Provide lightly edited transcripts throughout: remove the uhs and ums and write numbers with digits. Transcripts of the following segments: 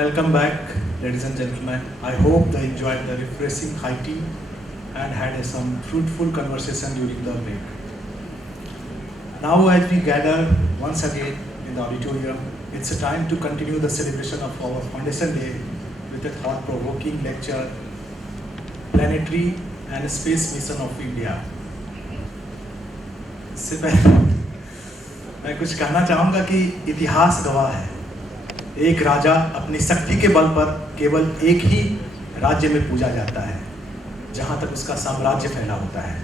Welcome back, ladies and gentlemen. I hope they enjoyed the refreshing high tea and had some fruitful conversation during the break. Now, as we gather once again in the auditorium, it's a time to continue the celebration of our Foundation Day with a thought-provoking lecture, Planetary and Space Mission of India. इससे पहले मैं कुछ कहना चाहूँगा कि इतिहास गवाह है, एक राजा अपनी शक्ति के बल पर केवल एक ही राज्य में पूजा जाता है जहाँ तक उसका साम्राज्य फैला होता है।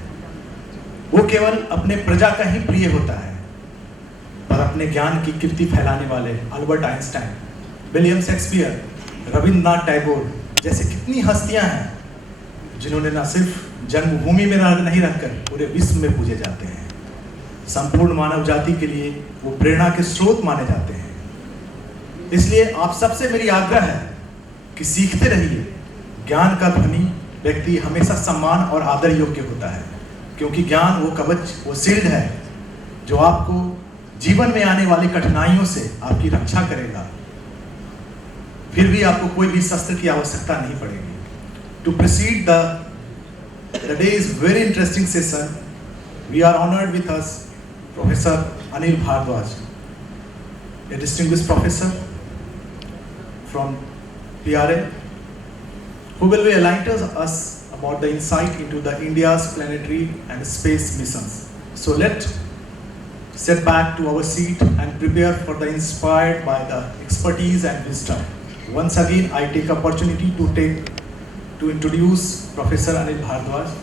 वो केवल अपने प्रजा का ही प्रिय होता है, पर अपने ज्ञान की कीर्ति फैलाने वाले Albert Einstein, William Shakespeare, Rabindranath Tagore जैसे कितनी हस्तियां हैं जिन्होंने न सिर्फ जन्मभूमि में नहीं रहकर पूरे विश्व में पूजे जाते हैं। संपूर्ण मानव जाति के लिए वो प्रेरणा के स्रोत माने जाते हैं। इसलिए आप सबसे मेरी आग्रह है कि सीखते रहिए। ज्ञान का धनी व्यक्ति हमेशा सम्मान और आदर योग्य होता है, क्योंकि ज्ञान वो कवच, वो शील्ड है जो आपको जीवन में आने वाली कठिनाइयों से आपकी रक्षा करेगा। फिर भी आपको कोई भी शस्त्र की आवश्यकता नहीं पड़ेगी। To proceed the day is very interesting session, we are honoured with us professor Anil Bhardwaj, a distinguished professor from PRA, who will be enlightening us about the insight into the India's planetary and space missions. So let's sit back to our seat and prepare for the inspired by the expertise and wisdom. Once again, I take opportunity to introduce Professor Anil Bhardwaj.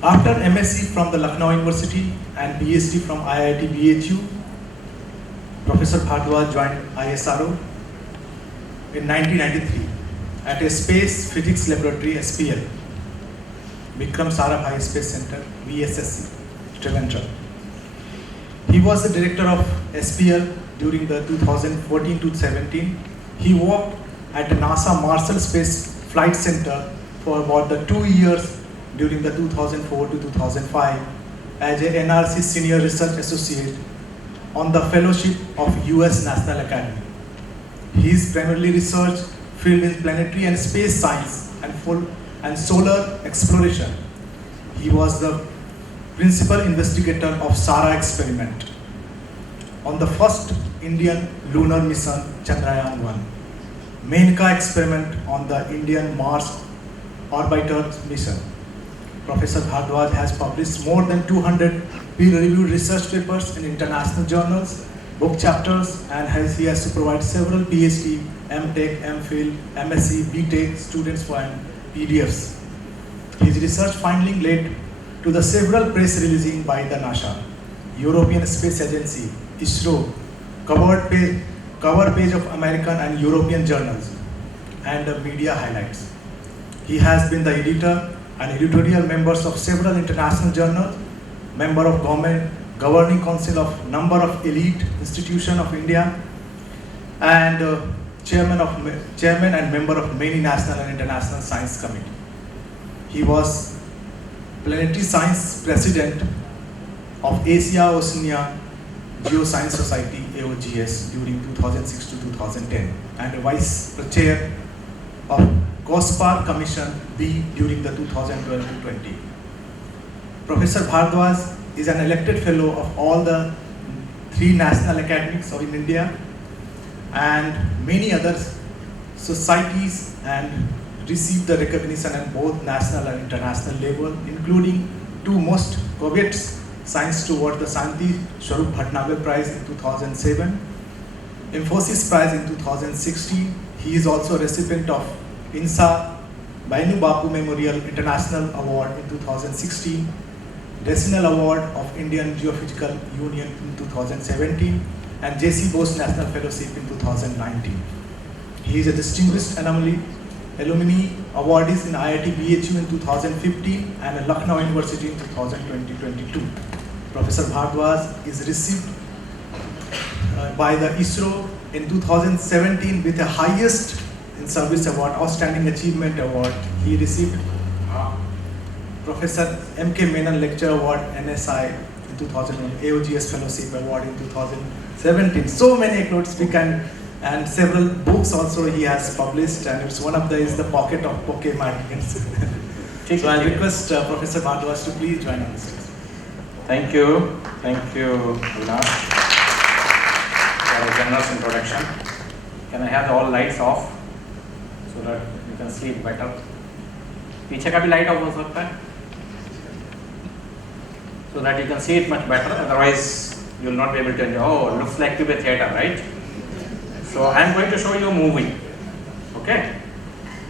After MSc from the Lucknow University and PhD from IIT BHU, Professor Bhardwaj joined ISRO in 1993 at a Space Physics Laboratory SPL, Vikram Sarabhai Space Center, VSSC, Trivandrum. He was the director of SPL during the 2014-17. He worked at the NASA Marshall Space Flight Center for about the 2 years during the 2004 to 2005 as a NRC Senior Research Associate on the fellowship of US National Academy. His primarily research field is planetary and space science and solar exploration. He was the principal investigator of SARA experiment on the first Indian lunar mission Chandrayaan-1, Menka experiment on the Indian Mars orbiter mission. Professor Bhardwaj has published more than 200 peer-reviewed research papers in international journals, book chapters, and he has supervised several PhD, MTech, MPhil, MSc, BTech students and PDFs. His research finding led to the several press releasing by the NASA, European Space Agency, ISRO, cover page of American and European journals, and the media highlights. He has been the editor and editorial members of several international journals, member of governing council of number of elite institutions of India, and chairman and member of many national and international science committee. He was Planetary Science President of Asia Oceania Geoscience Society AOGS during 2006 to 2010 and Vice Chair of COSPAR Commission B during the 2012 to 20. Professor Bhardwaj is an elected fellow of all the 3 national academies of India and many other societies, and received the recognition at both national and international level, including 2 most coveted science towards the Shanti Swarup Bhatnagar Prize in 2007, Infosys Prize in 2016. He is also a recipient of INSA Bainu Bapu Memorial International Award in 2016, Decennial Award of Indian Geophysical Union in 2017, and J.C. Bose National Fellowship in 2019. He is a distinguished alumni awardees in IIT BHU in 2015 and Lucknow University in 2020-22. Professor Bhardwaj is received by the ISRO in 2017 with the highest in service award, outstanding achievement award. He received Professor M.K. Menon Lecture Award, NSI in 2001, AOGS Fellowship Award in 2017. So many accolades we can And several books also he has published, and it's one of the is the Pocket of Pokemon. So I request Professor Bhardwaj to please join on the stage. Thank you, Avinash, for a generous introduction. Can I have all lights off so that you can see it better? पीछे का भी light off हो सकता है, so that you can see it much better. Otherwise, you will not be able to enjoy. Oh, looks like to be a theater, right? So I am going to show you a movie. Okay,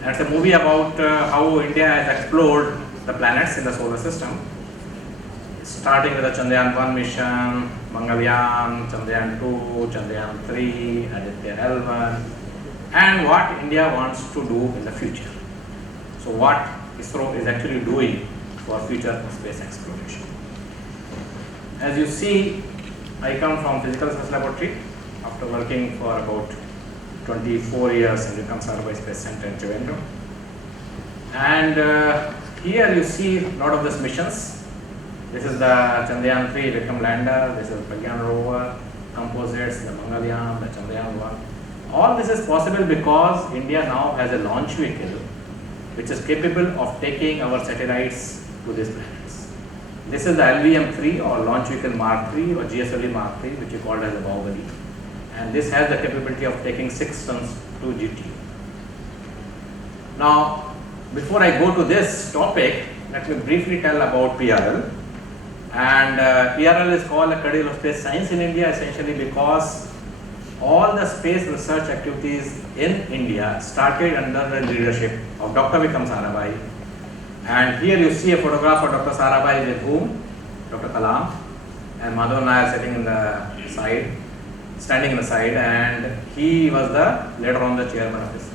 that's a movie about how India has explored the planets in the solar system, starting with the Chandrayaan 1 mission, Mangalyaan, Chandrayaan 2, Chandrayaan 3, Aditya L1, and what India wants to do in the future. So what ISRO is actually doing for future space exploration. As you see, I come from Physical Science Laboratory after working for about 24 years in the Sarabhai Space Center in Trivandrum. And here you see a lot of these missions. This is the Chandrayaan 3 Vikram lander, this is the Pragyan rover, composites, the Mangalyaan, the Chandrayaan 1. All this is possible because India now has a launch vehicle which is capable of taking our satellites to these planets. This is the LVM-3 or Launch Vehicle Mark 3 or GSLV Mark 3, which is called as a Bahubali. And this has the capability of taking 6 tons to GTU. Now, before I go to this topic, let me briefly tell about PRL. And PRL is called a cradle of space science in India essentially because all the space research activities in India started under the leadership of Dr. Vikram Sarabhai. And here you see a photograph of Dr. Sarabhai with whom? Dr. Kalam and Madhav Nair sitting in the side, standing in the side, and he was the later on the chairman of this.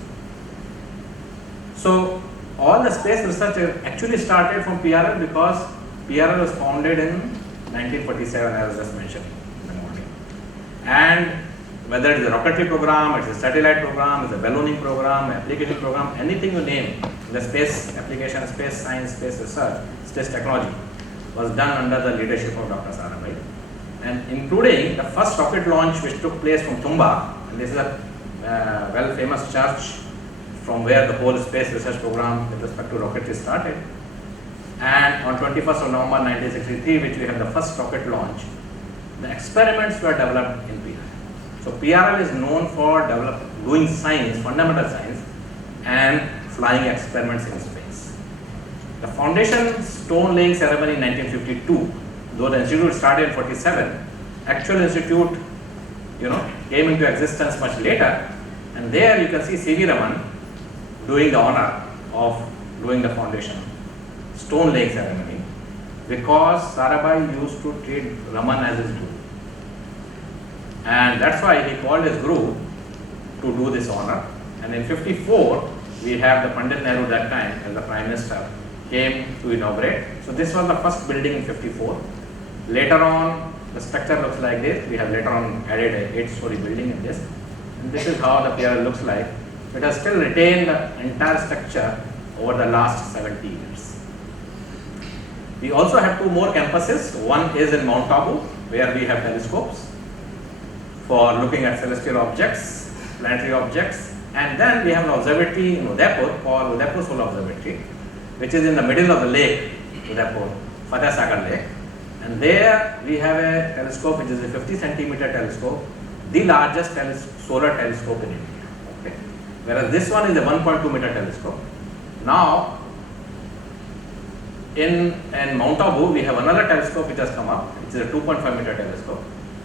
So all the space research actually started from PRL because PRL was founded in 1947, as I just mentioned in the morning. And whether it is a rocketry program, it's a satellite program, it's a ballooning program, application program, anything you name, the space application, space science, space research, space technology was done under the leadership of Dr. Sarabhai. And including the first rocket launch which took place from Tumba, and this is a well famous church from where the whole space research program with respect to rocketry started. And on 21st of November 1963, which we had the first rocket launch, the experiments were developed in PRL. So PRL is known for doing science, fundamental science, and flying experiments in space. The foundation stone laying ceremony in 1952, though the institute started in 47, actual institute, came into existence much later, and there you can see C.V. Raman doing the honor of doing the foundation stone laying ceremony because Sarabhai used to treat Raman as his guru. And that's why he called his guru to do this honor. And in 54, we have the Pandit Nehru that time as the Prime Minister came to inaugurate. So this was the first building in 54. Later on, the structure looks like this. We have later on added a 8-story building in this. And this is how the PRL looks like. It has still retained the entire structure over the last 70 years. We also have 2 more campuses. One is in Mount Abu, where we have telescopes for looking at celestial objects, planetary objects, and then we have an observatory in Udaipur called Udaipur Solar Observatory, which is in the middle of the lake, Udaipur, Fateh Sagar Lake. And there we have a telescope which is a 50 centimeter telescope, the largest solar telescope in India. Okay. Whereas this one is a 1.2 meter telescope. Now, in Mount Abu, we have another telescope which has come up, which is a 2.5 meter telescope.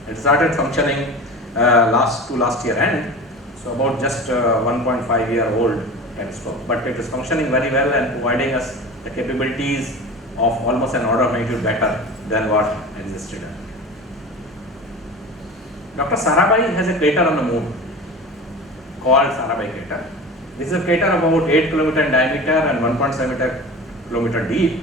It started functioning last year end, so about just 1.5 year old telescope, but it is functioning very well and providing us the capabilities of almost an order of magnitude better than what existed. Dr. Sarabhai has a crater on the moon called Sarabhai crater. This is a crater about 8 km in diameter and 1.7 km deep,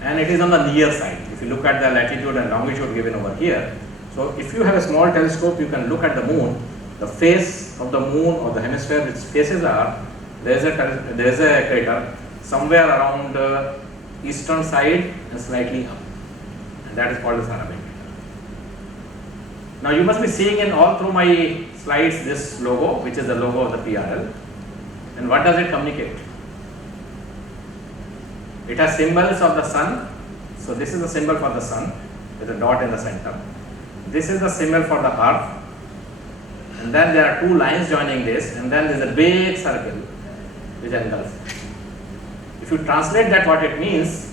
and it is on the near side. If you look at the latitude and longitude given over here, so if you have a small telescope, you can look at the moon, the face of the moon or the hemisphere which faces are, there is a crater somewhere around the eastern side and slightly up, and that is called the Sarabhai crater. Now you must be seeing in all through my slides this logo, which is the logo of the PRL. And what does it communicate? It has symbols of the sun. So this is the symbol for the sun with a dot in the center. This is the symbol for the earth. And then there are two lines joining this, and then there is a big circle which engulfs. If you translate that, what it means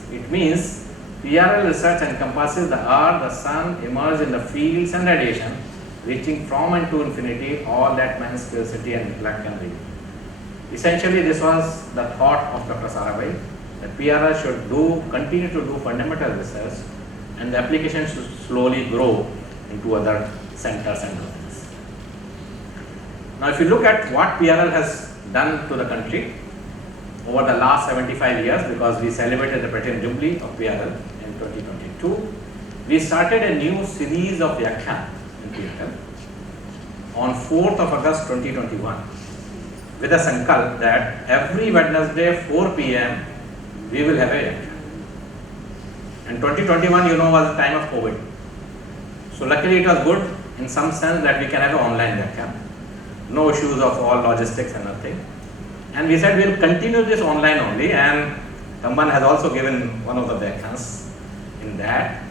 PRL research encompasses the earth, the sun, emerge in the fields and radiation, reaching from and to infinity, all that man's curiosity and intellect can reach. Essentially, this was the thought of Dr. Sarabhai, that PRL should continue to do fundamental research, and the application should slowly grow into other centers and domains. Now, if you look at what PRL has done to the country over the last 75 years, because we celebrated the Platinum Jubilee of PRL in 2022, we started a new series of Vyakhyan in PRL on 4th of August 2021 with a sankalp that every Wednesday 4 p.m. we will have a Vyakhyan. And 2021, was the time of COVID. So luckily it was good in some sense that we can have an online Vyakhyan. No issues of all logistics and nothing. And we said we will continue this online only, and Tamban has also given one of the Vyakhyans in that.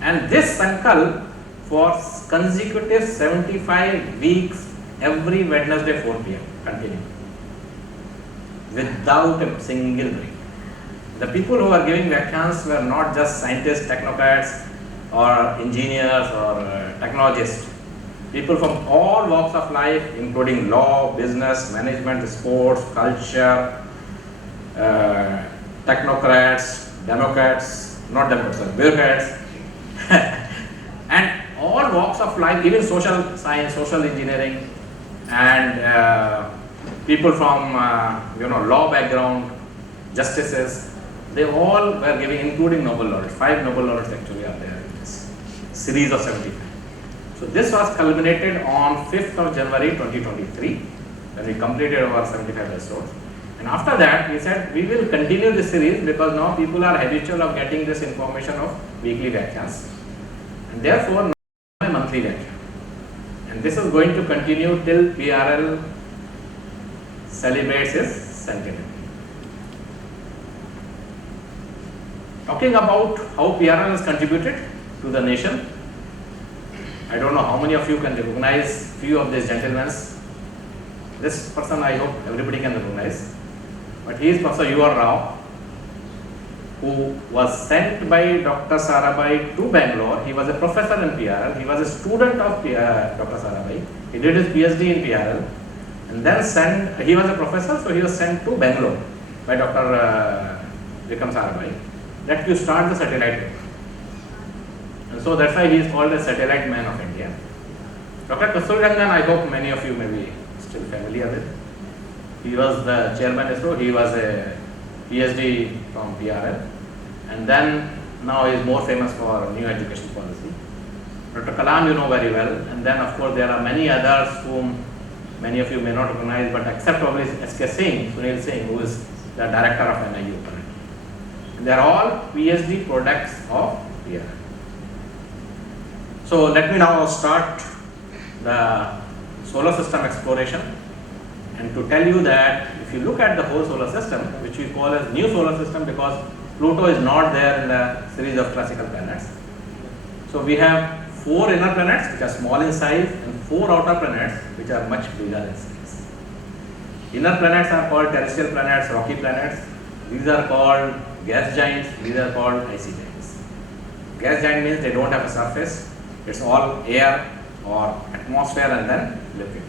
And this sankalp for consecutive 75 weeks, every Wednesday 4 p.m. continue without a single break. The people who are giving Vyakhyans were not just scientists, technocrats or engineers or technologists. People from all walks of life, including law, business, management, sports, culture, technocrats, Democrats, not Democrats, sorry, bureaucrats, and all walks of life, even social science, social engineering, and people from law background, justices, they all were giving, including Nobel laureates. 5 Nobel laureates actually are there in this series of 75. So this was culminated on 5th of January 2023 when we completed our 75 episodes. And after that we said we will continue this series because now people are habitual of getting this information of weekly Vyakhyans. And therefore now a monthly Vyakhyan. And this is going to continue till PRL celebrates its centenary. Talking about how PRL has contributed to the nation, I don't know how many of you can recognize few of these gentlemen. This person I hope everybody can recognize. But he is Professor U.R. Rao, who was sent by Dr. Sarabhai to Bangalore. He was a professor in PRL. He was a student of Dr. Sarabhai. He did his PhD in PRL. And then he was a professor, so he was sent to Bangalore by Dr. Vikram Sarabhai, that you start the satellite program. And so that's why he is called the satellite man of India. Dr. Kasturirangan, I hope many of you may be still familiar with. He was the chairman ISRO. He was a PhD from PRL, and then now he is more famous for new education policy. Dr. Kalam you know very well, and then of course there are many others whom many of you may not recognize, but except probably S.K. Singh, Sunil Singh, who is the director of NIU currently. They are all PhD products of PRL. So let me now start the solar system exploration, and to tell you that if you look at the whole solar system, which we call as new solar system because Pluto is not there in the series of classical planets. So we have 4 inner planets which are small in size and 4 outer planets which are much bigger in size. Inner planets are called terrestrial planets, rocky planets. These are called gas giants, these are called icy giants. Gas giant means they don't have a surface. It's all air or atmosphere and then liquid.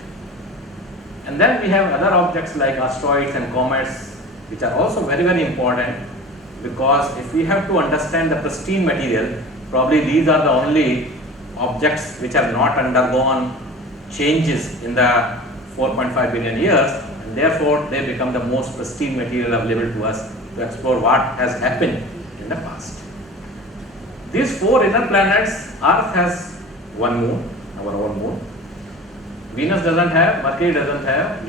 And then we have other objects like asteroids and comets, which are also very, very important, because if we have to understand the pristine material, probably these are the only objects which have not undergone changes in the 4.5 billion years, and therefore they become the most pristine material available to us to explore what has happened in the past. These 4 inner planets, Earth has 1 moon, our own moon. Venus doesn't have, Mercury doesn't have,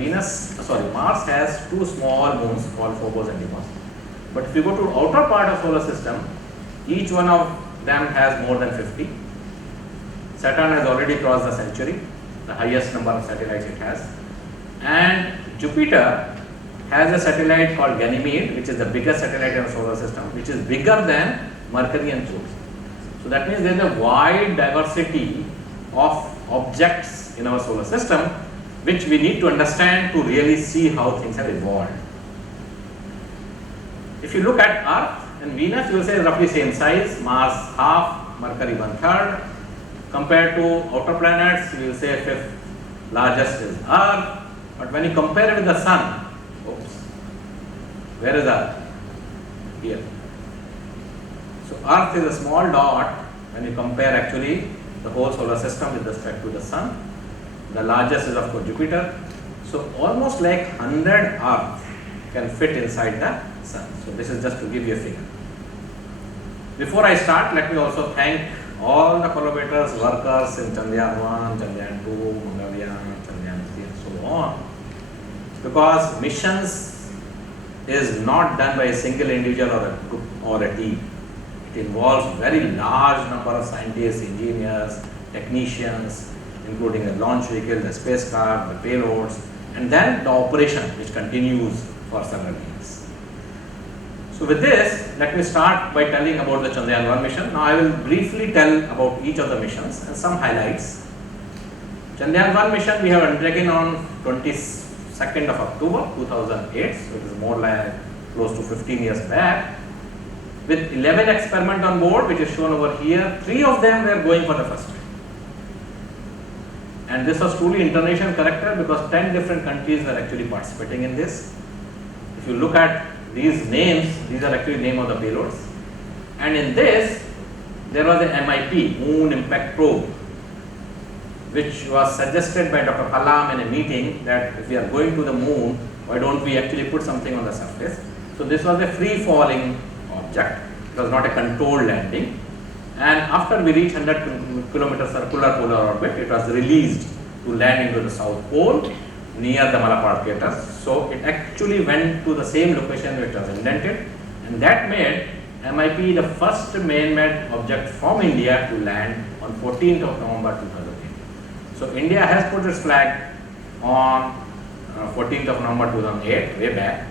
Mars has 2 small moons called Phobos and Deimos. But if you go to outer part of solar system, each one of them has more than 50. Saturn has already crossed the century, the highest number of satellites it has. And Jupiter has a satellite called Ganymede, which is the biggest satellite in the solar system, which is bigger than Mercury and Pluto. So that means there is a wide diversity of objects in our solar system, which we need to understand to really see how things have evolved. If you look at Earth and Venus, you will say roughly same size, Mars half, Mercury 1/3. Compared to outer planets, you will say fifth largest is Earth. But when you compare it with the Sun, oops, where is Earth? Here. So Earth is a small dot when you compare actually the whole solar system with respect to the Sun. The largest is of course Jupiter. So almost like 100 Earth can fit inside the Sun. So this is just to give you a figure. Before I start, let me also thank all the collaborators, workers in Chandrayaan 1, Chandrayaan 2, Mangalyaan, Chandrayaan 3 and so on. Because missions is not done by a single individual or a group or a team. It involves very large number of scientists, engineers, technicians, including the launch vehicle, the spacecraft, the payloads, and then the operation which continues for several years. So with this, let me start by telling about the Chandrayaan 1 mission. Now I will briefly tell about each of the missions and some highlights. Chandrayaan 1 mission we have undertaken on 22nd of October 2008, so it is more like close to 15 years back, with 11 experiments on board, which is shown over here. 3 of them were going for the first time. And this was truly international character because 10 different countries were actually participating in this. If you look at these names, these are actually name of the payloads. And in this, there was a MIP, Moon Impact Probe, which was suggested by Dr. Kalam in a meeting that if we are going to the moon, why don't we actually put something on the surface? So this was a free falling object. It was not a controlled landing. And after we reached 100 kilometer circular polar orbit, it was released to land into the South Pole near the Malapart crater. So it actually went to the same location which was indented, and that made MIP the first man-made object from India to land on 14th of November 2008. So India has put its flag on 14th of November 2008, way back,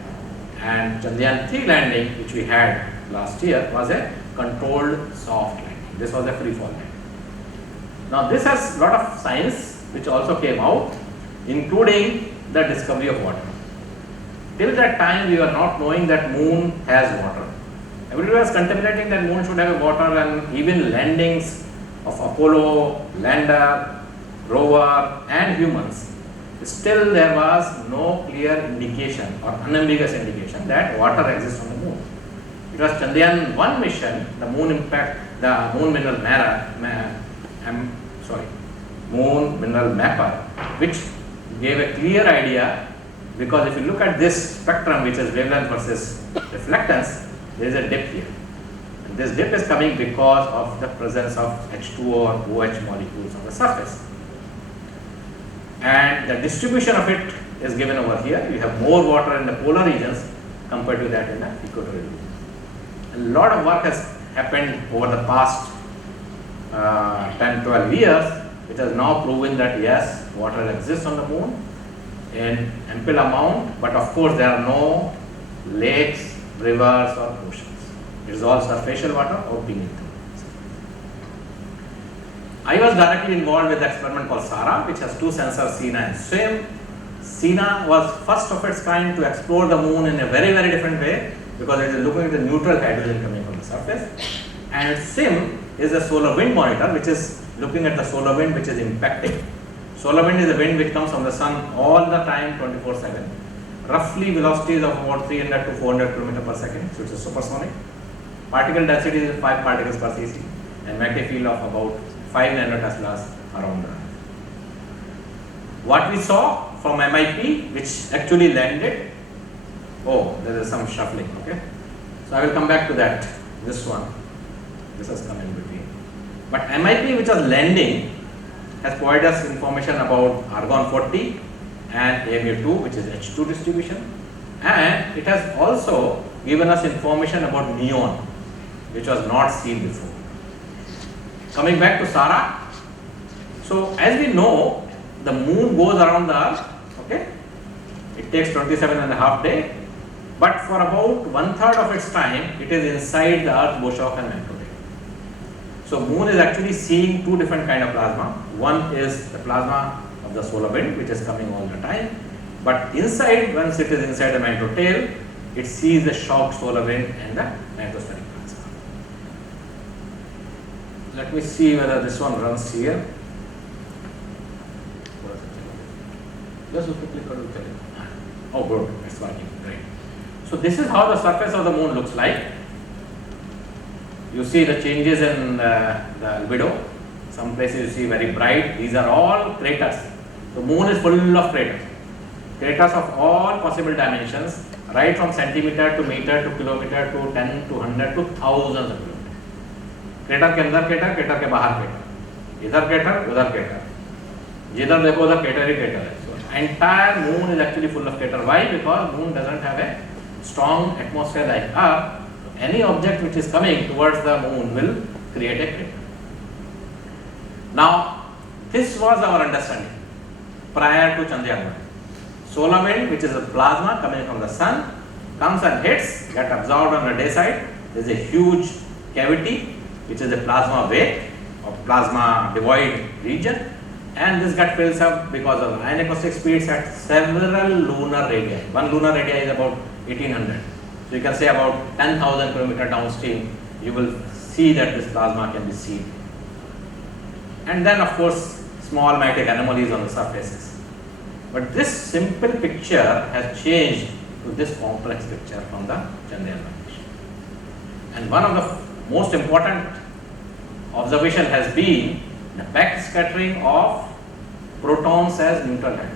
and Chandrayaan 3 landing, which we had last year, was a controlled soft landing. This was a free fall landing. Now this has a lot of science which also came out, including the discovery of water. Till that time we were not knowing that moon has water. Everybody was contemplating that moon should have water, and even landings of Apollo, lander, rover and humans, still there was no clear indication or unambiguous indication that water exists on the moon. It was Chandrayaan 1 mission, the moon mineral mapper, which gave a clear idea, because if you look at this spectrum, which is wavelength versus reflectance, there is a dip here. And this dip is coming because of the presence of H2O or OH molecules on the surface. And the distribution of it is given over here. You have more water in the polar regions compared to that in the equatorial region. A lot of work has happened over the past 10-12 years, which has now proven that yes, water exists on the moon in ample amount, but of course there are no lakes, rivers or oceans. It is all surfacial water or beneath. I was directly involved with the experiment called SARA, which has 2 sensors, SINA and SIM. SINA was first of its kind to explore the moon in a very, very different way, because it is looking at the neutral hydrogen coming from the surface. And SIM is a solar wind monitor, which is looking at the solar wind which is impacting. Solar wind is the wind which comes from the sun all the time, 24/7. Roughly velocities of about 300 to 400 km per second, so it's a supersonic. Particle density is 5 particles per cc, and magnetic field of about 5 nanoteslas around the Earth. What we saw from MIP, which actually landed, there is some shuffling, okay. So I will come back to that. This one, this has come in between. But MIP, which was landing, has provided us information about argon 40 and AMU2, which is H2 distribution, and it has also given us information about neon, which was not seen before. Coming back to SARA, So as we know, the moon goes around the earth, okay? It takes 27.5 days, but for about 1/3 of its time, it is inside the earth Borshock and mantle tail. So moon is actually seeing two different kind of plasma. One is the plasma of the solar wind, which is coming all the time, but inside, once it is inside the mantle tail, it sees the shocked solar wind and the magnetospheric plasma. Let me see whether this one runs here. Just click on it. Oh, good, it's working, great. So this is how the surface of the moon looks like. You see the changes in the albedo. Some places you see very bright. These are all craters. The moon is full of craters. Craters of all possible dimensions, right from centimeter to meter to kilometer to 10 to 100 to thousands of kilometers. Crater के अंदर crater, crater के बाहर crater, इधर crater, उधर crater, जिधर देखो उधर crater ही crater है. So entire moon is actually full of crater. Why? Because moon doesn't have a strong atmosphere like Earth. Any object which is coming towards the moon will create a crater. Now, this was our understanding prior to Chandrayaan 1. Solar wind, which is a plasma coming from the sun, comes and hits, get absorbed on the day side. There is a huge cavity, which is a plasma wake or plasma devoid region, and this gets fills up because of ion acoustic speeds at several lunar radii. One lunar radii is about 1800. So you can say about 10,000 km downstream, you will see that this plasma can be seen. And then of course, small magnetic anomalies on the surfaces. But this simple picture has changed to this complex picture from the Chandrayaan 1 mission. And one of the most important observation has been the backscattering of protons as neutral hydrogen.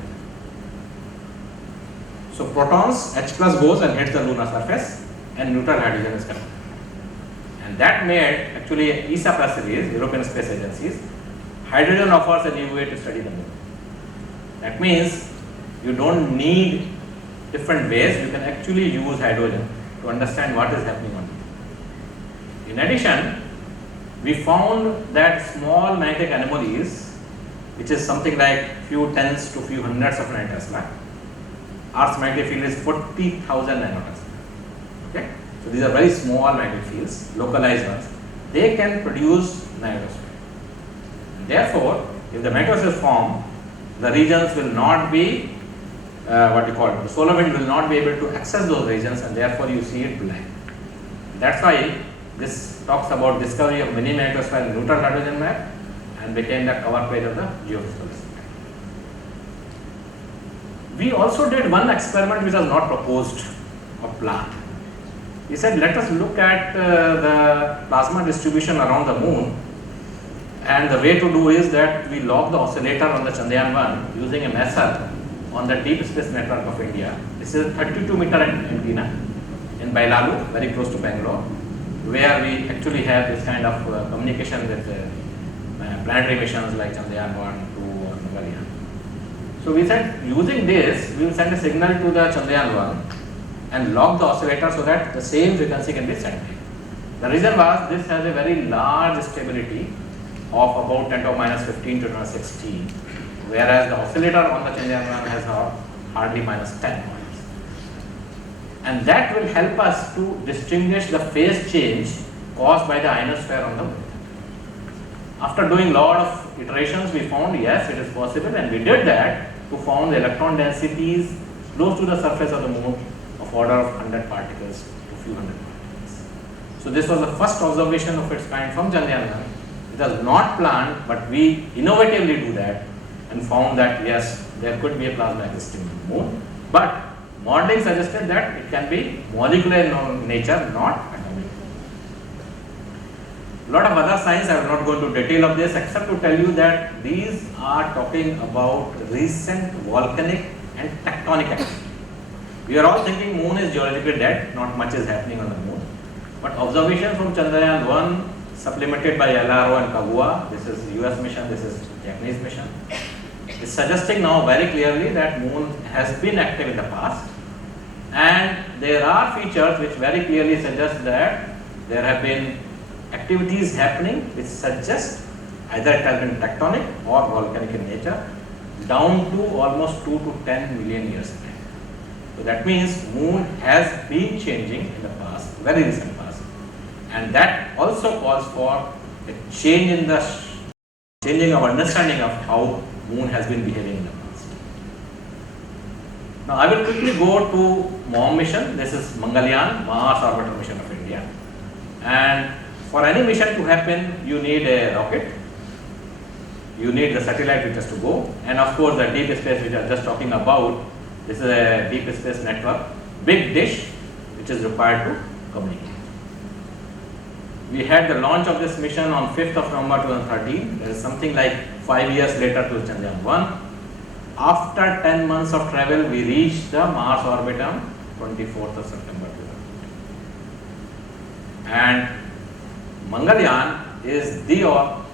So protons, H plus goes and hits the lunar surface, and neutral hydrogen is coming. And that made actually ESA press release, European Space Agencies, hydrogen offers a new way to study the moon. That means you don't need different ways, you can actually use hydrogen to understand what is happening on the moon. In addition, we found that small magnetic anomalies, which is something like few tens to few hundreds of nanotesla. Earth's magnetic field is 40,000 nanotesla. Okay, so these are very small magnetic fields, localized ones. They can produce magnetosphere. Therefore, if the magnetosphere form, the regions will not be the solar wind will not be able to access those regions, and therefore you see it black. That's why this talks about discovery of mini magnetosphere in neutral hydrogen map and became the cover page of the geophysical map. We also did one experiment which was not proposed or planned. We said, let us look at the plasma distribution around the moon, and the way to do is that we log the oscillator on the Chandrayaan 1 using a measure on the Deep Space Network of India. This is a 32-meter antenna in Bailalu, very close to Bangalore, where we actually have this kind of communication with planetary missions like Chandrayaan 1, 2, or Gaganyaan. So we said, using this, we will send a signal to the Chandrayaan 1 and log the oscillator so that the same frequency can be sent. The reason was this has a very large stability of about 10 to the minus 15 to 10 to the minus 16, whereas the oscillator on the Chandrayaan 1 has hardly minus 10 points. And that will help us to distinguish the phase change caused by the ionosphere on the moon. After doing lot of iterations, we found yes, it is possible, and we did that to found the electron densities close to the surface of the moon of order of 100 particles to few hundred particles. So this was the first observation of its kind from Chandrayaan 1. It was not planned, but we innovatively do that and found that yes, there could be a plasma existing on the moon. But modeling suggested that it can be molecular in nature, not atomic. A lot of other science, I will not go into detail of this except to tell you that these are talking about recent volcanic and tectonic activity. We are all thinking moon is geologically dead, not much is happening on the moon. But observations from Chandrayaan 1 supplemented by LRO and Kagua, this is US mission, this is Japanese mission, is suggesting now very clearly that moon has been active in the past, and there are features which very clearly suggest that there have been activities happening which suggest Either it has been tectonic or volcanic in nature, down to almost 2 to 10 million years back. So that means moon has been changing in the past, very recent past, and that also calls for a change in the changing our understanding of how moon has been behaving in the past. Now I will quickly go to MOM mission. This is Mangalyaan, Mars Orbiter Mission of India, and for any mission to happen, you need a rocket, you need the satellite which has to go, and of course the deep space which I was just talking about. This is a deep space network, big dish which is required to communicate. We had the launch of this mission on 5th of November 2013. There is something like 5 years later to Chandrayaan-1. After 10 months of travel, we reached the Mars orbit on 24th of September 2013. And Mangalyaan is the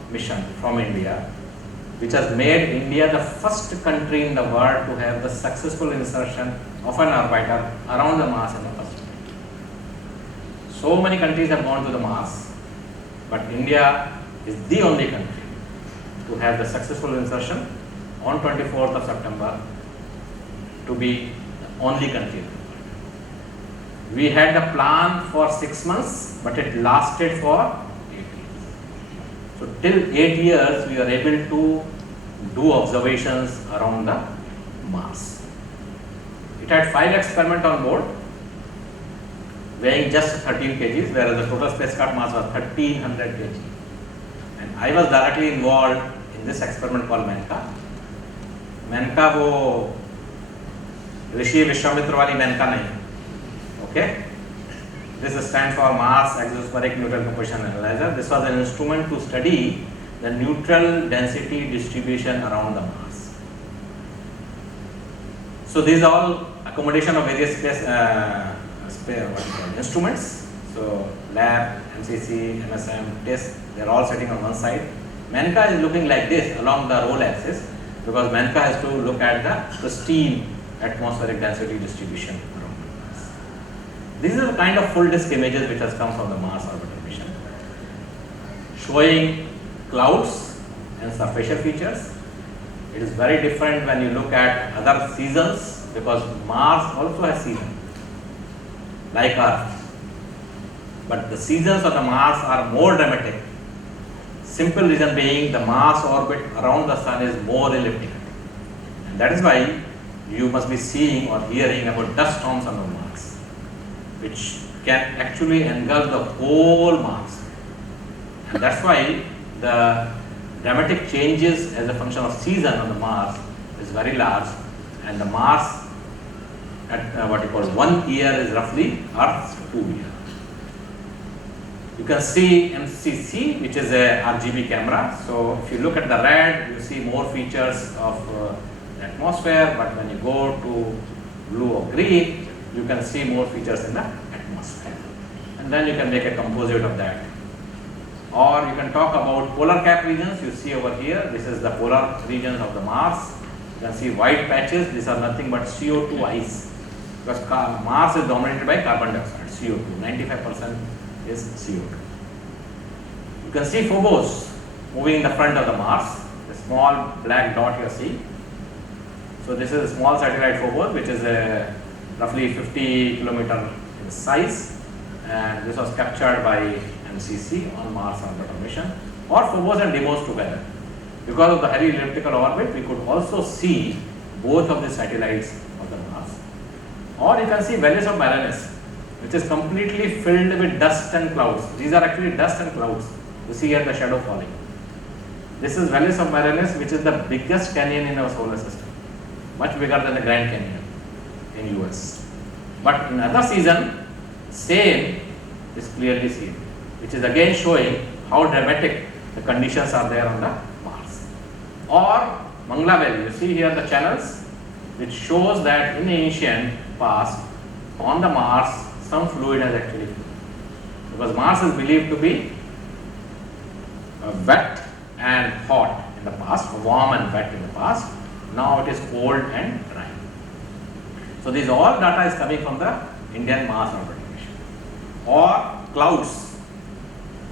mission from India which has made India the first country in the world to have the successful insertion of an orbiter around the Mars in the first place. So many countries have gone to the Mars, but India is the only country to have the successful insertion on 24th of September, to be the only country in the world. We had the plan for 6 months, but it lasted for 8 years. So till 8 years we were able to do observations around the Mars. It had 5 experiments on board, weighing just 13 kgs, whereas the total spacecraft mass was 1300 kg. And I was directly involved in this experiment called MENCA. MENCA वो ऋषि विश्वामित्र वाली MENCA नहीं, okay? This stands for Mars Exospheric Neutral Composition Analyzer. This was an instrument to study the neutral density distribution around the Mars. So these are all accommodation of various instruments. So lab, MCC, MSM, TISC, they are all sitting on one side. MENCA is looking like this along the roll axis, because MENCA has to look at the pristine atmospheric density distribution around the Mars. These are the kind of full disk images which has come from the Mars orbiter mission, showing clouds and surfacial features. It is very different when you look at other seasons, because Mars also has seasons like Earth, but the seasons of the Mars are more dramatic. Simple reason being, the Mars orbit around the Sun is more elliptical, and that is why you must be seeing or hearing about dust storms on the Mars, which can actually engulf the whole Mars. And that's why the dramatic changes as a function of season on the Mars is very large, and the Mars at what you call 1 year is roughly Earth's 2 years. You can see MCC, which is a RGB camera. So if you look at the red, you see more features of the atmosphere, but when you go to blue or green, you can see more features in the atmosphere. And then you can make a composite of that. Or you can talk about polar cap regions. You see over here, this is the polar region of the Mars. You can see white patches. These are nothing but CO2 ice, because Mars is dominated by carbon dioxide, CO2. 95% is CO2. You can see Phobos moving in the front of the Mars, the small black dot you see. So this is a small satellite Phobos, which is a roughly 50 kilometer in size, and this was captured by MCC on Mars orbiter mission, or Phobos and Deimos together. Because of the heavy elliptical orbit, we could also see both of the satellites of the Mars. Or you can see Valles of Marianas, which is completely filled with dust and clouds. These are actually dust and clouds. You see here the shadow falling. This is Valles of Marianas, which is the biggest canyon in our solar system, much bigger than the Grand Canyon in US. But in other season, same is clearly seen, which is again showing how dramatic the conditions are there on the Mars. Or Mangla Valley, you see here the channels, which shows that in the ancient past on the Mars some fluid has actually flowed, because Mars is believed to be wet and hot in the past, warm and wet in the past. Now it is cold and dry. So these all data is coming from the Indian Mars orbiter mission. Or clouds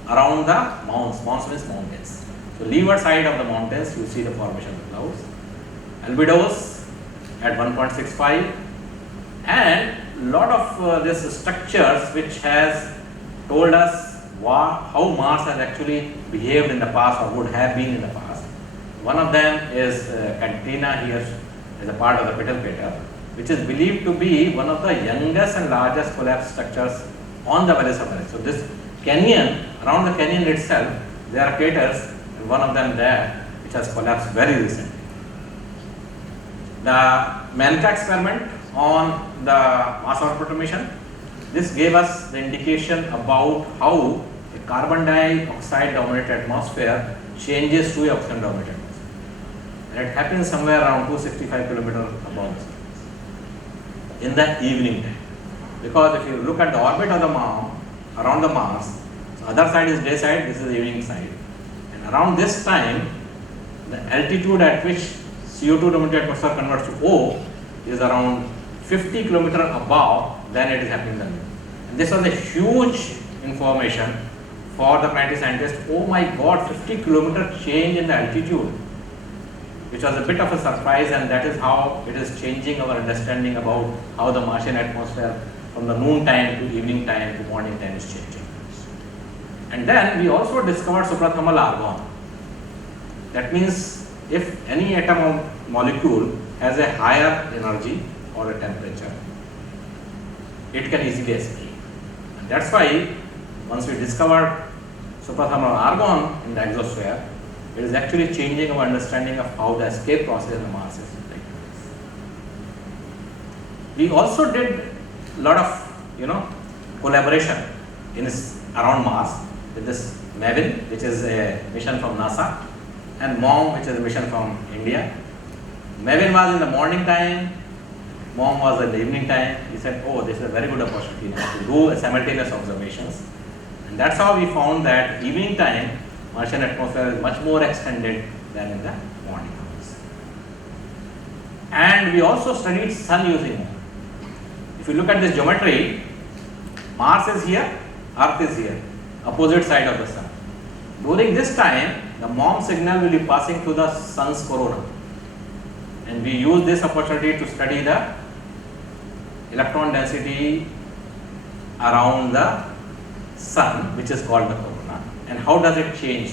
around the mounts. Mounts means mountains. So leeward side of the mountains, you see the formation of clouds. Albedos at 1.65, and lot of these structures which has told us how Mars has actually behaved in the past or would have been in the past. One of them is Cantina here as a part of the Petal crater, which is believed to be one of the youngest and largest collapsed structures on the Valles of Earth. So this canyon, around the canyon itself, there are craters, and one of them there which has collapsed very recently. The Menka experiment on the Mars orbiter mission, this gave us the indication about how a carbon dioxide dominated atmosphere changes to a oxygen dominated atmosphere. And it happens somewhere around 265 kilometers above the surface in the evening time. Because if you look at the orbit of the Mars, around the Mars, so other side is day side, this is the evening side. And around this time, the altitude at which CO2 dominated atmosphere converts to O is around 50 kilometers above than it is happening in the moon. And this was a huge information for the planetary scientists. Oh my God, 50 kilometer change in the altitude, which was a bit of a surprise, and that is how it is changing our understanding about how the Martian atmosphere from the noon time to evening time to morning time is changing. And then we also discovered suprathermal argon. That means if any atom or molecule has a higher energy or a temperature, it can easily escape. And that's why once we discovered suprathermal argon in the exosphere, it is actually changing our understanding of how the escape process in the Mars is taking place. We also did a lot of collaboration around Mars with this MAVIN, which is a mission from NASA, and MOM, which is a mission from India. MAVIN was in the morning time, MOM was in the evening time. He said, oh, this is a very good opportunity now to do simultaneous observations. And that's how we found that evening time, Martian atmosphere is much more extended than in the morning hours. And we also studied sun using MOM. If you look at this geometry, Mars is here, Earth is here, opposite side of the sun. During this time, the MOM signal will be passing through the sun's corona. And we use this opportunity to study the electron density around the sun, which is called the corona, and how does it change.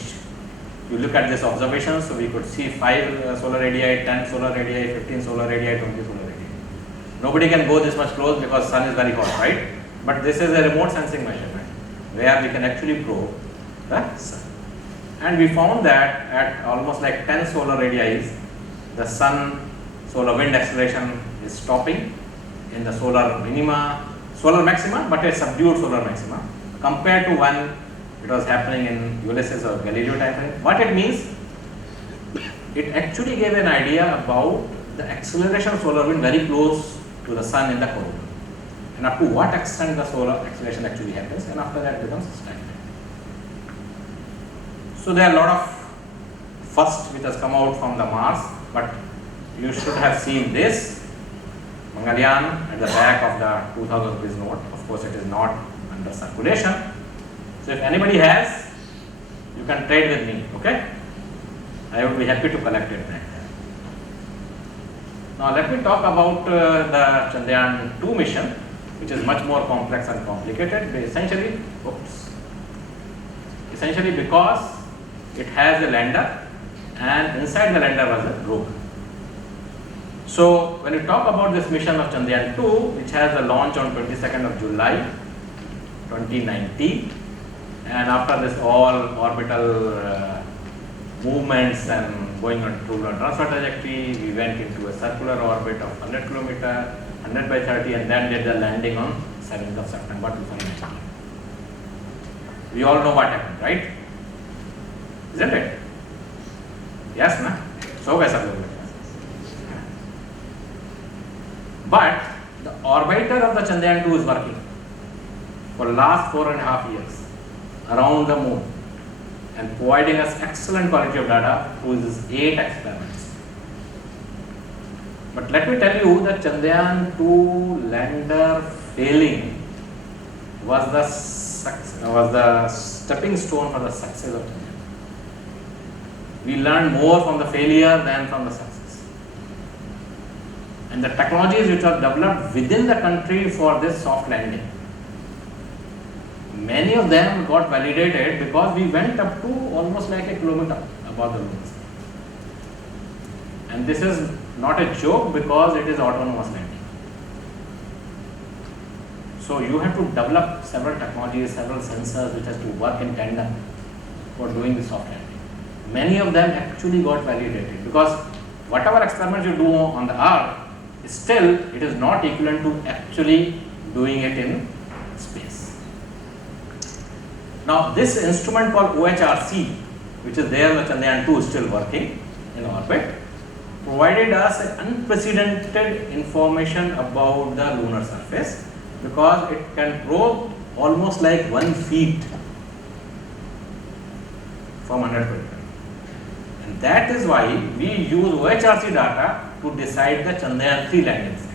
You look at this observation, so we could see 5 solar radii, 10 solar radii, 15 solar radii, 20 solar radii. Nobody can go this much close because sun is very hot, right? But this is a remote sensing measurement where we can actually probe the sun. And we found that at almost like 10 solar radii, the sun solar wind acceleration is stopping in the solar maxima, but a subdued solar maxima compared to when it was happening in Ulysses or Galileo time frame. What it means, it actually gave an idea about the acceleration of solar wind very close to the sun in the corona, and up to what extent the solar acceleration actually happens, and after that becomes stagnant. So there are a lot of first which has come out from the Mars, but you should have seen this Mangalyaan at the back of the 2000 rupees note. Of course, it is not under circulation. So if anybody has, you can trade with me, okay? I would be happy to collect it back. Now let me talk about the Chandrayaan 2 mission, which is much more complex and complicated. Essentially because it has a lander, and inside the lander was a rover. So when you talk about this mission of Chandrayaan 2, which has a launch on 22nd of July 2019, and after this all orbital movements and going on through a transfer trajectory, we went into a circular orbit of 100 km, 100 by 30, and then did the landing on 7th of September 2019. We all know what happened, right? Isn't it? Yes, na? So kaisa loge? But the orbiter of the Chandrayaan 2 is working for last 4.5 years around the moon and providing us excellent quality of data through these 8 experiments. But let me tell you that Chandrayaan 2 lander failing was the stepping stone for the success of Chandrayaan. We learn more from the failure than from the success. And the technologies which are developed within the country for this soft landing, many of them got validated because we went up to almost like a kilometer above the lunar surface. And this is not a joke because it is autonomous landing. So you have to develop several technologies, several sensors which has to work in tandem for doing the soft landing. Many of them actually got validated because whatever experiments you do on the Earth, still it is not equivalent to actually doing it in space. Now this instrument called OHRC, which is there on Chandrayaan 2 is still working in orbit, provided us unprecedented information about the lunar surface because it can probe almost like 1 feet from 100 kilometers. And that is why we use OHRC data to decide the Chandrayaan 3 landing site.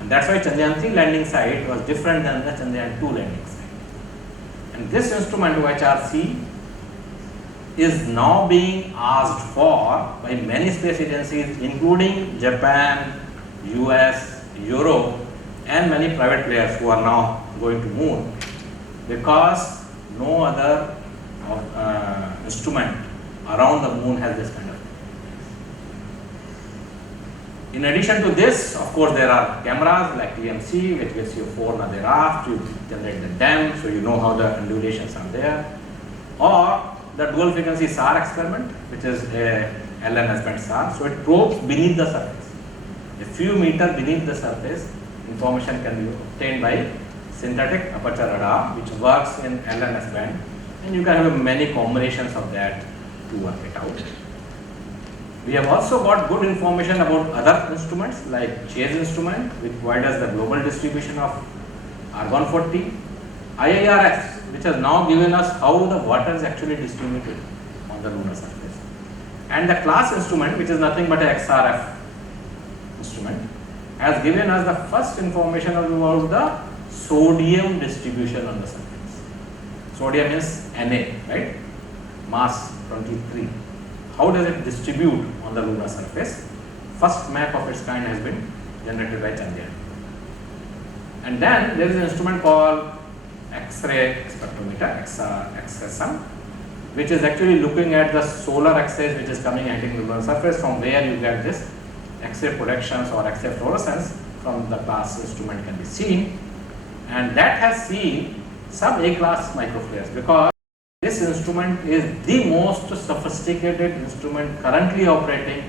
And that's why Chandrayaan 3 landing site was different than the Chandrayaan 2 landing site. And this instrument OHRC is now being asked for by many space agencies including Japan, US, Europe and many private players who are now going to moon because no other instrument around the moon has this kind of. In addition to this, of course, there are cameras like TMC which gives you 4 Nadir raft, you generate the dam so you know how the undulations are there, or the dual frequency SAR experiment which is a LN band SAR, so it probes beneath the surface. A few meters beneath the surface, information can be obtained by synthetic aperture radar which works in LN band, and you can have many combinations of that to work it out. We have also got good information about other instruments like Chase instrument which provides us the global distribution of argon-40, IIRS which has now given us how the water is actually distributed on the lunar surface, and the CLASS instrument which is nothing but an XRF instrument has given us the first information about the sodium distribution on the surface. Sodium is Na, right? Mass 23. How does it distribute on the lunar surface? First map of its kind has been generated by Chandrayaan. And then there is an instrument called X-ray spectrometer, XSM, which is actually looking at the solar X-rays which is coming and hitting the lunar surface, from where you get this X-ray projections or X-ray fluorescence from the CLASS instrument can be seen, and that has seen some A-class microflares because this instrument is the most sophisticated instrument currently operating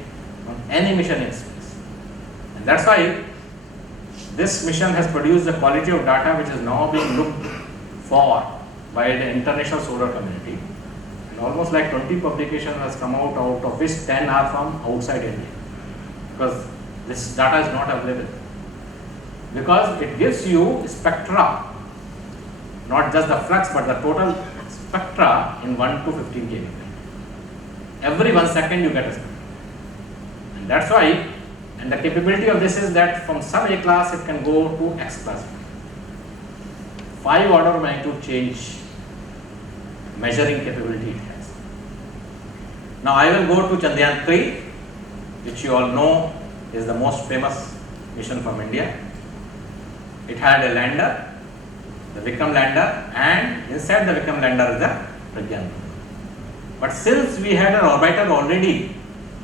on any mission in space. And that's why this mission has produced the quality of data which is now being looked for by the international solar community. And almost like 20 publications has come out of which 10 are from outside India. Because this data is not available. Because it gives you spectra, not just the flux but the total spectra in 1 to 15 kV. Every 1 second you get a spectra. And that's why, and the capability of this is that from some A class it can go to X class. 5 order of magnitude change measuring capability it has. Now I will go to Chandrayaan 3, which you all know is the most famous mission from India. It had a lander, the Vikram lander, and inside the Vikram lander is the Pragyan. But since we had an orbiter already,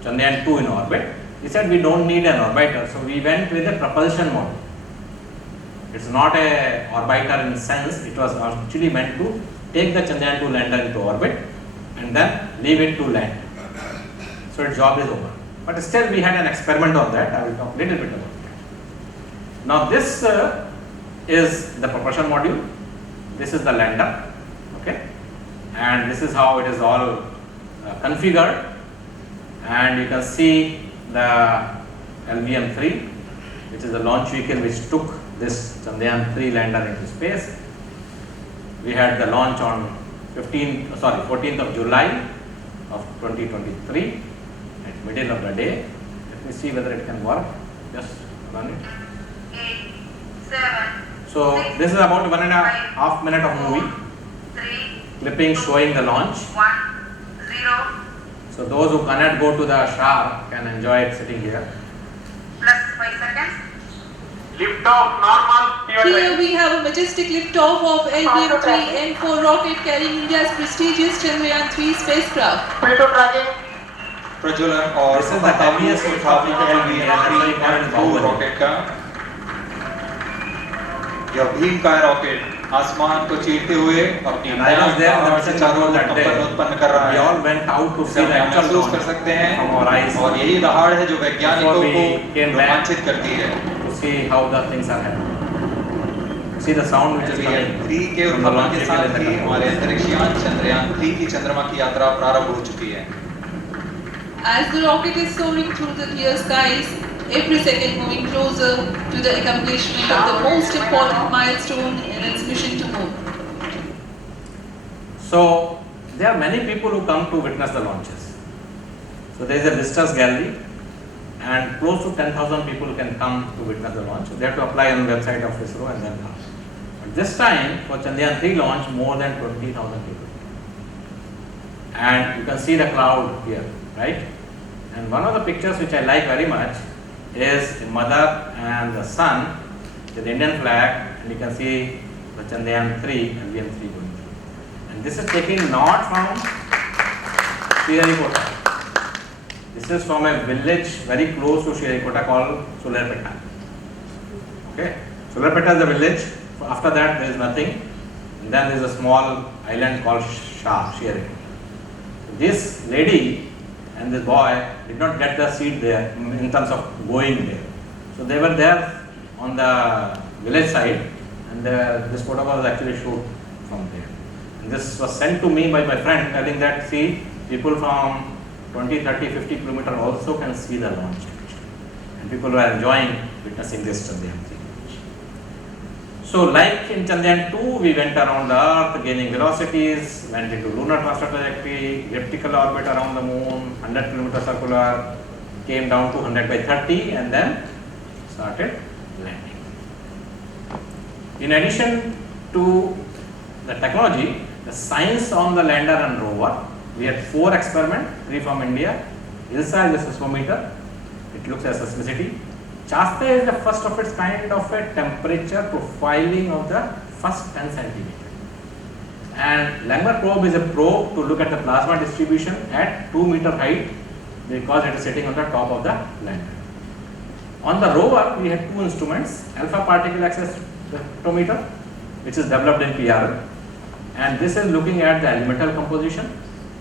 Chandrayaan 2 in orbit, we said we don't need an orbiter, so we went with a propulsion model. It's not a orbiter in sense, it was actually meant to take the Chandrayaan 2 lander into orbit and then leave it to land. So its job is over. But still we had an experiment on that, I will talk a little bit about that. Now this is the propulsion module, this is the lander, okay, and this is how it is all configured, and you can see the LVM-3, which is the launch vehicle which took this Chandrayaan 3 lander into space. We had the launch on 14th of July of 2023 at middle of the day. Let me see whether it can work. Just run it. 8, 7. So this is about 1.5 minutes of movie 3, clipping showing the launch. 1, 0, So those who cannot go to the shower can enjoy it sitting here. Plus 5 seconds. Lift off normal. Here we have a majestic liftoff of LBM-3N4 rocket carrying India's prestigious Chandrayaan-3 spacecraft. प्रज्वलन और This is the heaviest उठावी LBM-3N4 rocket का यह भीमकाय rocket आसमान को चीरते हुए अपनी चारों ओर कंपन उत्पन्न कर रहा है। We all went out to see the actual महसूस कर launch सकते हैं from our eyes. और यही दहाड़ है जो वैज्ञानिकों Before we को came back रोमांचित करती है। to see how the things are happening. See the sound which is coming LBM-3 के from the उत्पन्न launch के vehicle साथ in the ही control. हमारे अंतरिक्षयान चंद्रयान-3 की चंद्रमा की यात्रा प्रारंभ हो चुकी है। As the rocket is soaring through the clear skies, every second moving closer to the accomplishment of the most important milestone in its mission to moon. So there are many people who come to witness the launches. So there is a visitors gallery and close to 10,000 people can come to witness the launch. They have to apply on the website of ISRO and then come. But this time for Chandrayaan-3 launch more than 20,000 people. And you can see the crowd here, right? And one of the pictures which I like very much is the mother and the son with the Indian flag, and you can see the Chandrayaan-3 LBM-3 going through. And this is taken not from Sriharikota. This is from a village very close to Sriharikota called Sularpeta. Okay, Sularpeta is the village. After that there is nothing. And then there is a small island called Sriharikota. This lady and this boy did not get the seat there in terms of going there. So they were there on the village side, and this photograph was actually shot from there. And this was sent to me by my friend telling that, see, people from 20, 30, 50 kilometers also can see the launch. And people were enjoying witnessing this Chandrayaan-3. So like in Chandrayaan-2, we went around the earth gaining velocities, went into lunar transfer trajectory, elliptical orbit around the moon, 100 km circular, came down to 100 by 30 and then started landing. In addition to the technology, the science on the lander and rover, we had 4 experiments, 3 from India. ILSA is a seismometer, it looks at seismicity. Chasta is the first of its kind of a temperature profiling of the first 10 centimeter. And Langmuir probe is a probe to look at the plasma distribution at 2 meter height because it is sitting on the top of the lander. On the rover, we had 2 instruments, alpha particle access spectrometer, which is developed in PRL, and this is looking at the elemental composition,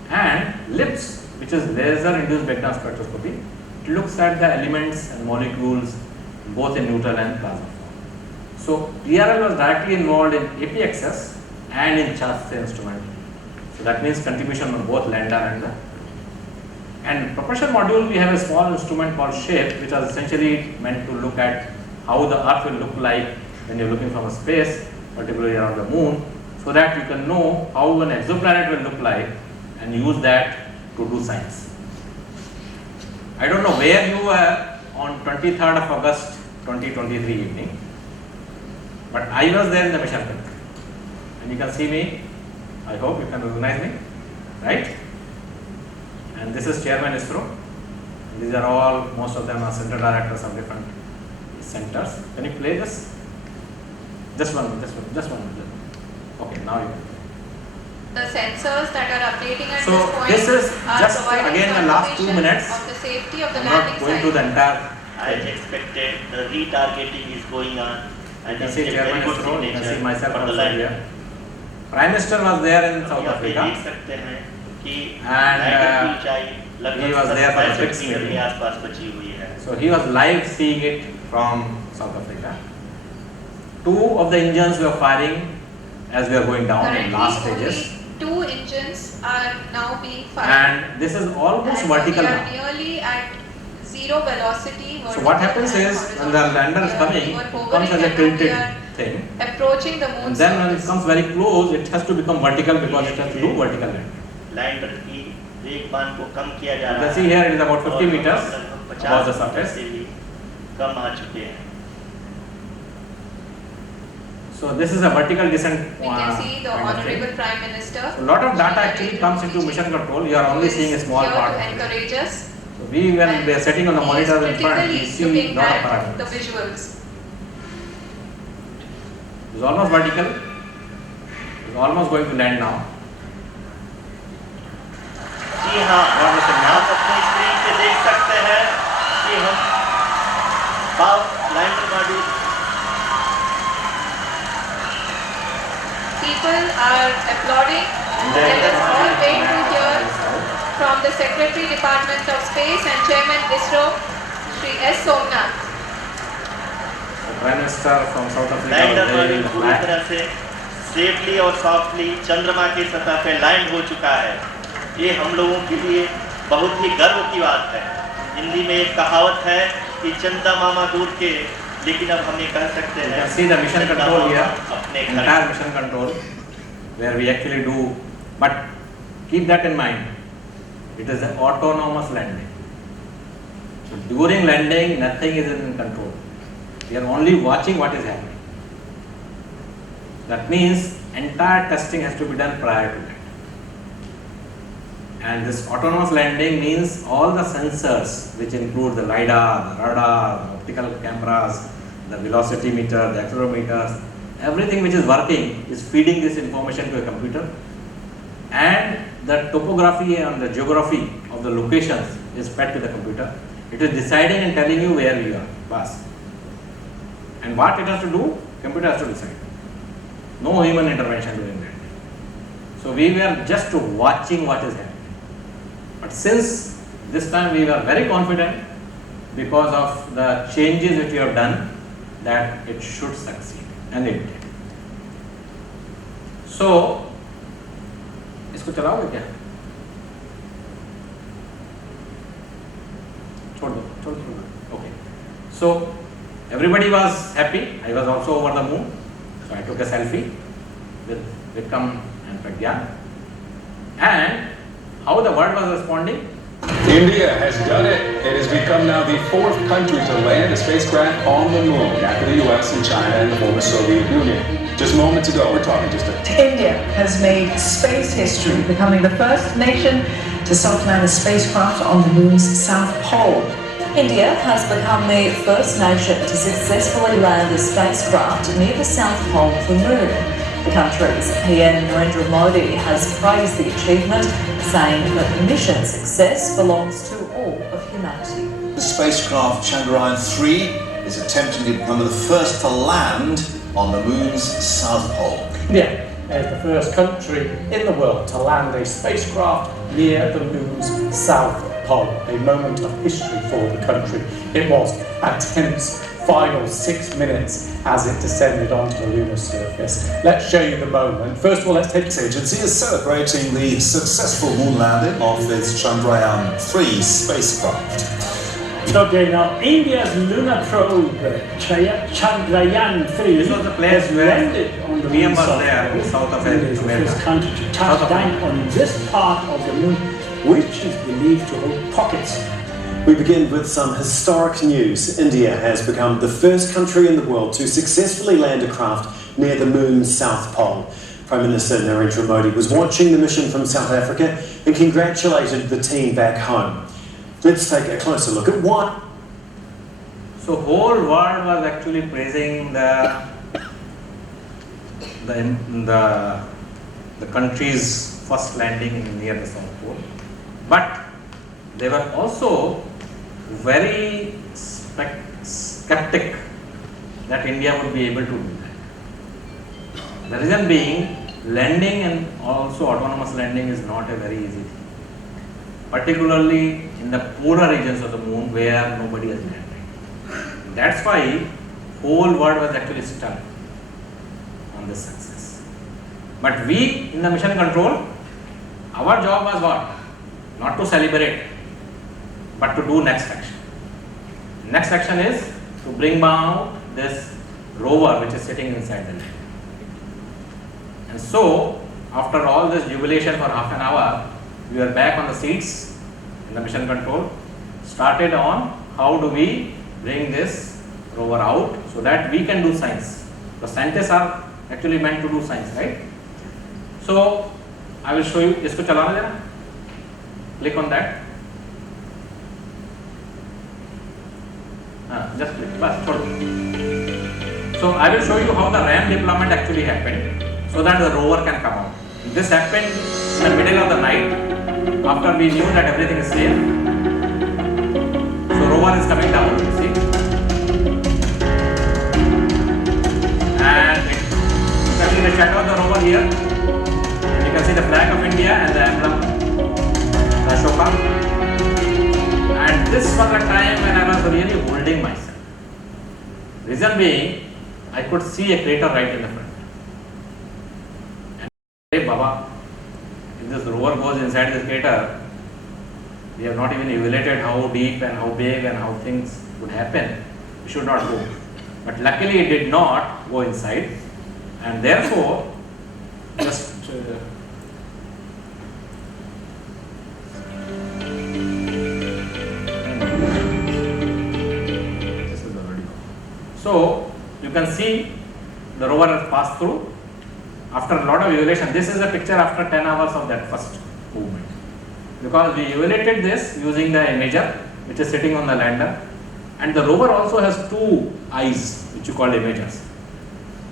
and LIPS, which is laser induced breakdown spectroscopy. It looks at the elements and molecules both in neutral and plasma form. So PRL was directly involved in APXS and in Chasta instrument. So that means contribution on both lander and the. And propulsion module, we have a small instrument called SHAPE, which is essentially meant to look at how the Earth will look like when you're looking from a space, particularly around the moon, so that you can know how an exoplanet will look like and use that to do science. I don't know where you were on 23rd of August 2023 evening, but I was there in the mission control. And you can see me, I hope you can recognize me, right? And this is Chairman ISRO. These are all, most of them are center directors of different centers. Can you play this? Just one. Okay, now you can. The sensors that are updating at So this point this is are just providing again the last 2 confirmation minutes. of the safety of the I'm not landing going site. to the entire. As expected, the retargeting is going on. You And can this see is a Chairman very good ISRO, you can see signature myself for the also land. here. Prime Minister was there in South यहाँ पे Africa. देख सकते हैं कि And, lander की ऊंचाई he लगभग was there for the 65 fixed meter meeting. के आसपास बची हुई है। So he was live seeing it from South Africa. 2 of the engines were firing as we are going down in Currently, last stages. only 2 engines are now being fired. And this is almost And vertical we are now. nearly at 0 velocity. So what vertical happens and is when the horizontal. lander is We coming, were it hovering comes as a and now we tilted are thing. approaching the moon And then when it surface. comes very close, it has to become vertical because it has to do vertical landing. Lander की वेगमान को कम किया जा You रहा can है। see here it is about 50 और meters लगभग above 50 the metre surface. से भी कम आ चुके हैं। So this is a vertical descent. We can see the kind of thing. Honorable Prime Minister. So a lot of data actually comes into mission control. You are who only is seeing a small here part. to encourage us. So when we are sitting on the He is monitor in front, we critically see looking lot of at the parameters. visuals. It's almost vertical. It's almost going to land now. जी हाँ, आप अपनी screen पे देख सकते हैं कि हम lander module People are applauding. Let us all wait to hear from the Secretary Department of Space and Chairman ISRO, Shri S. Somnath. Prime Minister from South Africa. Lander was module very पूरी flat. तरह से safely और softly चंद्रमा की सतह पे land हो चुका है। ये हम लोगों के लिए बहुत ही गर्व की बात है। हिंदी में एक कहावत है कि चंदा मामा दूर के, लेकिन अब हम ये कह सकते You हैं can see the mission चंदा control मामा here, अपने entire घर। mission control, where we actually do, but keep that in mind, it is an autonomous landing. So during landing, nothing is in control. We are only watching what is happening. That means entire testing has to be done prior to that. And this autonomous landing means all the sensors, which include the LiDAR, the radar, the optical cameras, the velocity meter, the accelerometers, everything which is working is feeding this information to a computer, and the topography and the geography of the locations is fed to the computer. It is deciding and telling you where you are. Bas. And what it has to do, computer has to decide. No human intervention during that. So we were just watching what is happening. But since this time we were very confident because of the changes which we have done that it should succeed, and it did. So, इसको चलाओगे क्या? छोड़ दो. Okay. So everybody was happy. I was also over the moon. So I took a selfie with Vikram and Pragyan. And how the world was responding? India has done it. It has become now the fourth country to land a spacecraft on the moon after the US and China and the former Soviet Union. Just moments ago, we're talking just a... India has made space history, becoming the first nation to soft land a spacecraft on the moon's south pole. India has become the first nation to successfully land a spacecraft near the south pole of the moon. The country's PM Narendra Modi has praised the achievement, saying that the mission's success belongs to all of humanity. The spacecraft Chandrayaan-3 is attempting to become the first to land on the moon's south pole. India is the first country in the world to land a spacecraft near the moon's south pole, a moment of history for the country. It was a tense final 6 minutes as it descended onto the lunar surface. Let's show you the moment. First of all, let's take... The agency is celebrating the successful moon landing of its Chandrayaan-3 spacecraft. Okay, now India's lunar probe, Chandrayaan-3, This was the place where landed on the PM moon's was south there, pole. South of India is the America. first country to touch South down Africa. on this part of the moon, which is believed to hold pockets. We begin with some historic news. India has become the first country in the world to successfully land a craft near the moon's south pole. Prime Minister Narendra Modi was watching the mission from South Africa and congratulated the team back home. Let's take a closer look at why. So whole world was actually praising the country's first landing near the South Pole, but they were also very skeptic that India would be able to do that. The reason being, landing and also autonomous landing is not a very easy thing, particularly in the polar regions of the moon where nobody has landed. That's why whole world was actually stuck on this success. But we in the mission control, our job was what? Not to celebrate, but to do next action. Next action is to bring out this rover which is sitting inside the land. And so, after all this jubilation for half an hour, we were back on the seats in the mission control, started on how do we bring this rover out so that we can do science. The scientists are actually meant to do science, right? So I will show you. इसको चलाना देना. Click on that. Just click. बस छोड़ दो. So I will show you how the RAM deployment actually happened, so that the rover can come out. This happened in the middle of the night, after we knew that everything is safe. So rover is coming down, you see, and you can see the shadow of the rover here, and you can see the flag of India and the emblem, the Ashoka. And this was a time when I was really holding myself. Reason being, I could see a crater right in the front. And hey Baba, if this rover goes inside this crater, we have not even evaluated how deep and how big and how things would happen. We should not go. But luckily it did not go inside, and therefore just so you can see the rover has passed through after a lot of evaluation. This is a picture after 10 hours of that first movement, because we evaluated this using the imager which is sitting on the lander, and the rover also has two eyes which you call imagers,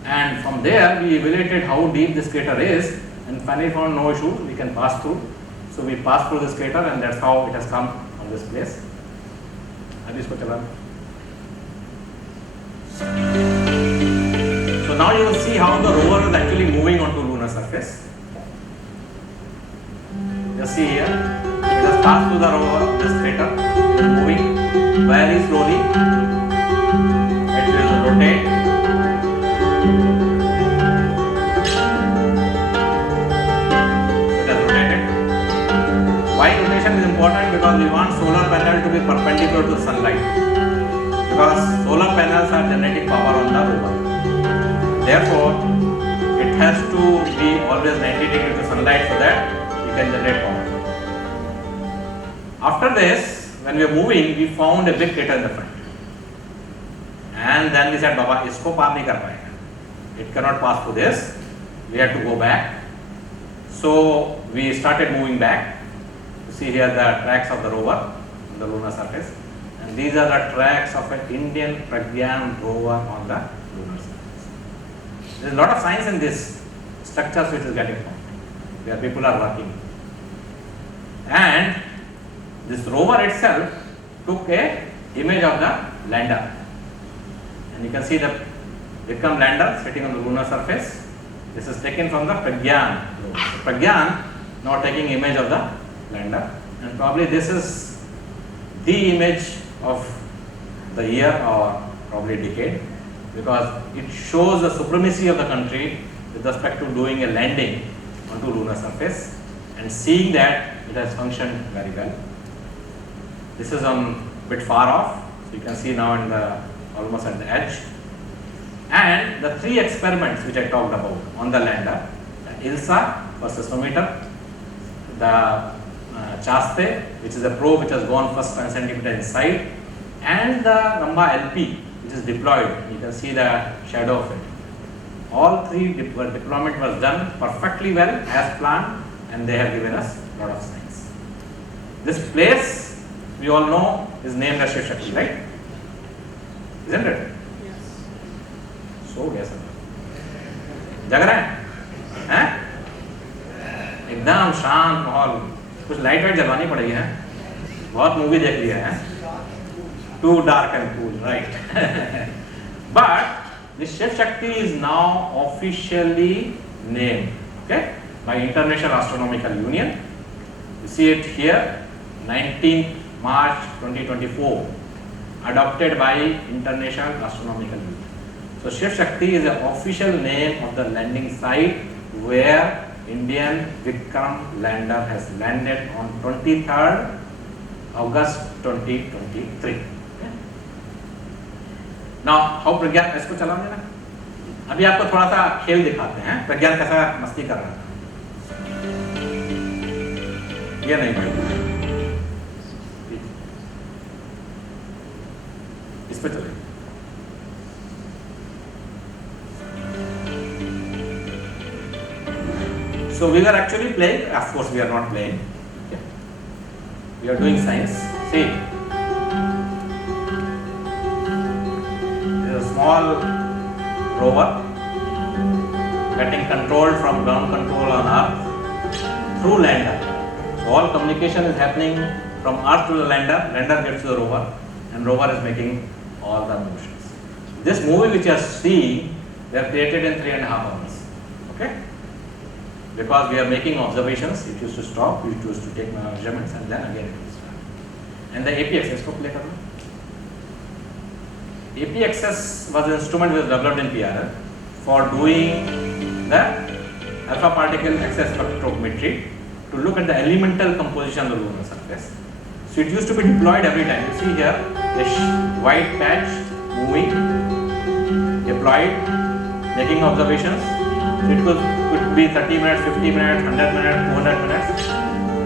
and from there we evaluated how deep this crater is, and finally found no issue, we can pass through. So we passed through this crater, and that's how it has come on this place. अभी इसको चला. So now you will see how the rover is actually moving onto lunar surface. Just see here, it has passed through the rover, this crater, it is moving very slowly. It will rotate. It has rotated. Why rotation is important? Because we want solar panel to be perpendicular to sunlight. Because solar panels are generating power on the rover. Therefore, it has to be always 90 degrees to sunlight so that you can generate power. After this, when we are moving, we found a big crater in the front. And then we said, Baba, isko paar nahi kar payega. It cannot pass through this. We had to go back. So we started moving back. You see here the tracks of the rover on the lunar surface. And these are the tracks of an Indian Pragyan rover on the lunar surface. There is a lot of science in this structures which is getting formed, where people are working. And this rover itself took a image of the lander. And you can see the Vikram lander sitting on the lunar surface. This is taken from the Pragyan rover. So Pragyan now taking image of the lander, and probably this is the image of the year or probably decade, because it shows the supremacy of the country with respect to doing a landing onto lunar surface, and seeing that it has functioned very well. This is on bit far off, so you can see now in the almost at the edge. And the three experiments which I talked about on the lander, the ILSA for seismometer, the Chaste, which is a probe which has gone first 10 centimeter inside, and the Ramba LP, which is deployed. You can see the shadow of it. All three deployment was done perfectly well as planned, and they have given us a lot of science. This place we all know is named as Shiv Shakti, right? Isn't it? Yes. So yes. जग रहे हैं? एकदम शांत माहौल. कुछ light white जलवानी पड़ेगी है. बहुत movie देख लिया है. Too dark and cool, right? But this Shiv Shakti is now officially named, okay, by International Astronomical Union. You see it here, 19th March 2024, adopted by International Astronomical Union. So Shiv Shakti is the official name of the landing site where Indian Vikram lander has landed on 23rd August 2023. Okay? Now, how प्रज्ञान इसको चला देना. अभी आपको थोड़ा सा खेल दिखाते हैं. प्रज्ञान कैसा मस्ती कर रहा था. ये नहीं भाई. इस पे चले. So we were actually playing, of course we are not playing. Okay. We are doing science. See, there is a small rover getting controlled from ground control on Earth through lander. So all communication is happening from Earth to the lander, lander gets to the rover, and rover is making all the motions. This movie which you are seeing, they are created in 3.5 hours. Okay? Because we are making observations, it used to stop, we used to take measurements, and then again it will start. And the APXS को play करना. APXS was an instrument which was developed in PRL for doing the alpha particle access spectropmetry to look at the elemental composition of the lunar surface. So it used to be deployed every time. You see here, a white patch moving, deployed, making observations. So it could be 30 minutes, 50 minutes, 100 minutes, 200 minutes.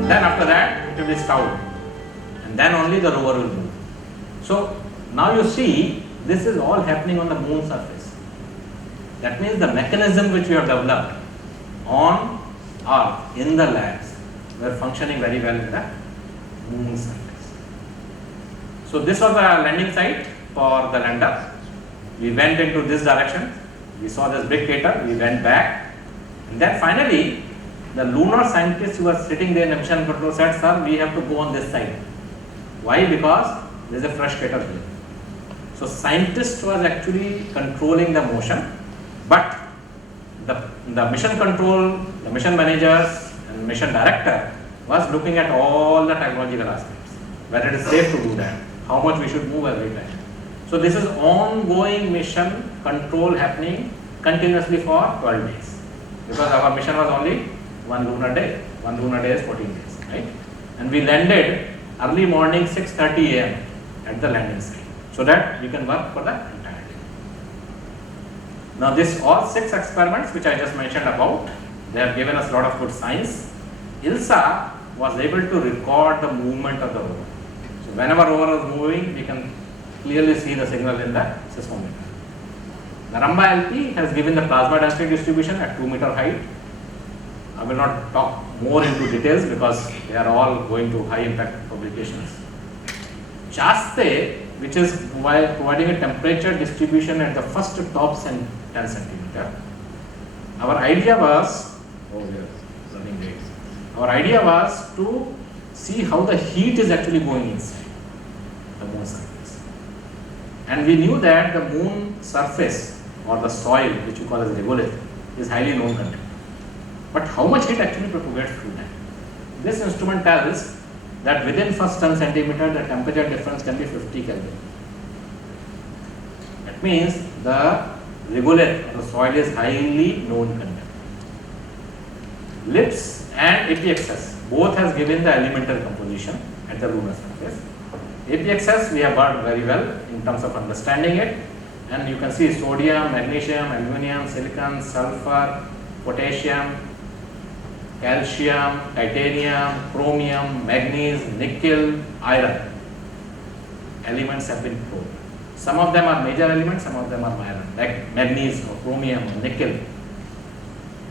Then after that, it will be stopped. And then only the rover will move. So now you see, this is all happening on the moon surface. That means the mechanism which we have developed on Earth in the labs were functioning very well in the moon surface. So this was the landing site for the lander. We went into this direction. We saw this big crater. We went back. And then finally, the lunar scientists who were sitting there in the mission control said, "Sir, we have to go on this side." Why? Because there is a fresh crater here. So scientist was actually controlling the motion, but the mission control, the mission managers and mission director was looking at all the technological aspects, whether it is safe to do that, how much we should move every time. So this is ongoing mission control happening continuously for 12 days, because our mission was only one lunar day. One lunar day is 14 days, right? And we landed early morning 6:30 a.m. at the landing site, so that we can work for the entire day. Now this all 6 experiments which I just mentioned about, they have given us a lot of good science. ILSA was able to record the movement of the rover. So whenever rover was moving, we can clearly see the signal in the seismometer. Naramba LP has given the plasma density distribution at 2-meter height. I will not talk more into details because they are all going to high impact publications. Chaste, which is providing a temperature distribution at the first top 10 centimeter. Our idea was, our idea was to see how the heat is actually going inside the moon surface. And we knew that the moon surface or the soil, which we call as regolith, is highly known content. But how much heat actually propagates through that? This instrument tells that within first 10 centimeter, the temperature difference can be 50 Kelvin. That means the regolith or the soil is highly known content. LIPS and APXS both has given the elemental composition at the lunar surface. APXS we have worked very well in terms of understanding it, and you can see sodium, magnesium, aluminum, silicon, sulfur, potassium, calcium, titanium, chromium, manganese, nickel, iron elements have been probed. Some of them are major elements, some of them are minor, like manganese or chromium or nickel.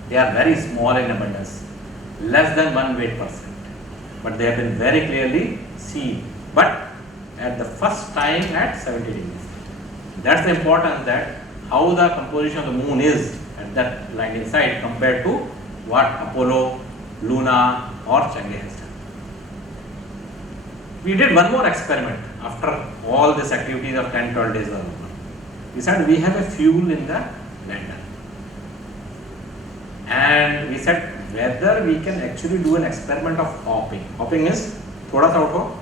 They are very small in abundance, less than 1 weight percent, but they have been very clearly seen, but at the first time at 70 degrees. That's the importance, that how the composition of the moon is at that landing site compared to what Apollo, Luna or Chang'e has done. We did one more experiment after all these activities of 10-12 days were over. We said we have a fuel in the lander, and we said whether we can actually do an experiment of hopping. Hopping is thoda sa utho,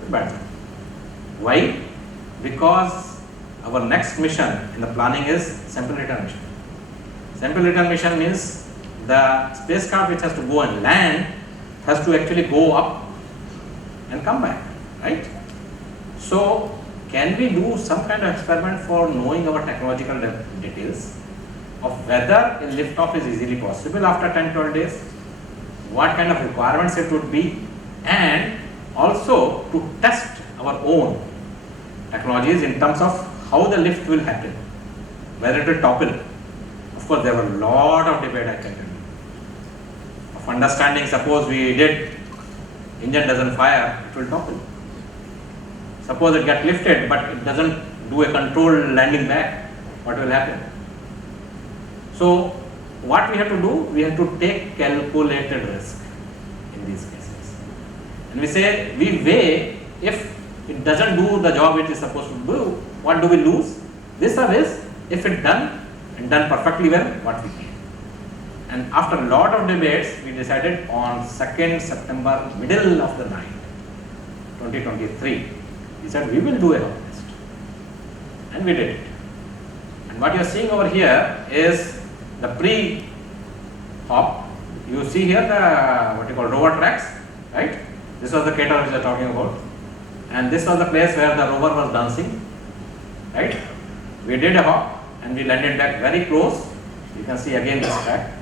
फिर बैठ जाओ. Why? Because our next mission in the planning is sample return mission. Sample return mission means the spacecraft which has to go and land has to actually go up and come back, right? So can we do some kind of experiment for knowing our technological details of whether a liftoff is easily possible after 10-12 days, what kind of requirements it would be, and also to test our own technologies in terms of how the lift will happen, whether it will topple. Of course, there were a lot of debate I can tell you. of understanding, suppose we did, engine doesn't fire, it will topple. Suppose it gets lifted, but it doesn't do a controlled landing back, what will happen? So, what we have to do? We have to take calculated risk in these cases. And we say, we weigh, if it doesn't do the job it is supposed to do, what do we lose? This or this, if it done, and done perfectly well, what we gain. And after a lot of debates, we decided on 2nd September, middle of the night, 2023, we said we will do a hop test. And we did it. And what you are seeing over here is the pre-hop. You see here the, what you call, rover tracks, right? This was the cater which we are talking about. And this was the place where the rover was dancing, right? We did a hop and we landed back very close. You can see again this track.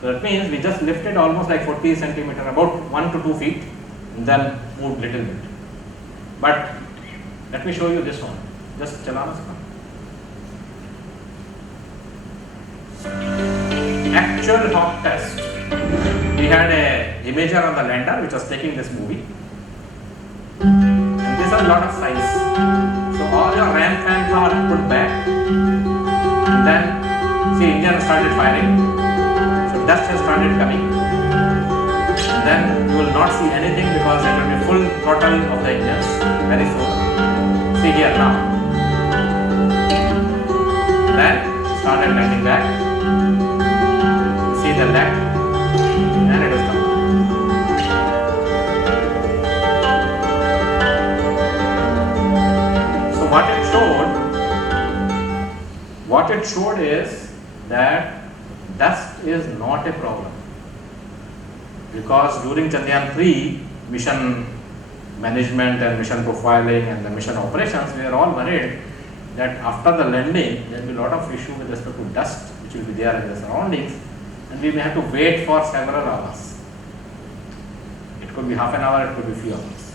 So that means we just lifted almost like 40 centimeter, about 1 to 2 feet, and then moved little bit. But let me show you this one. Just chalana se. Actual hop test. We had a imager on the lander which was taking this movie. And this has a lot of size. So all your RAM fans are put back. And then see, engine started firing. So dust has started coming. And then you will not see anything because it will be full throttle of the engines very soon. See here now. Then started landing back. See the leg, and it is come. So what it showed is that dust is not a problem, because during Chandrayaan 3 mission management and mission profiling and the mission operations, we are all worried that after the landing there will be a lot of issue with respect to dust which will be there in the surroundings, and we may have to wait for several hours. It could be half an hour, it could be few hours.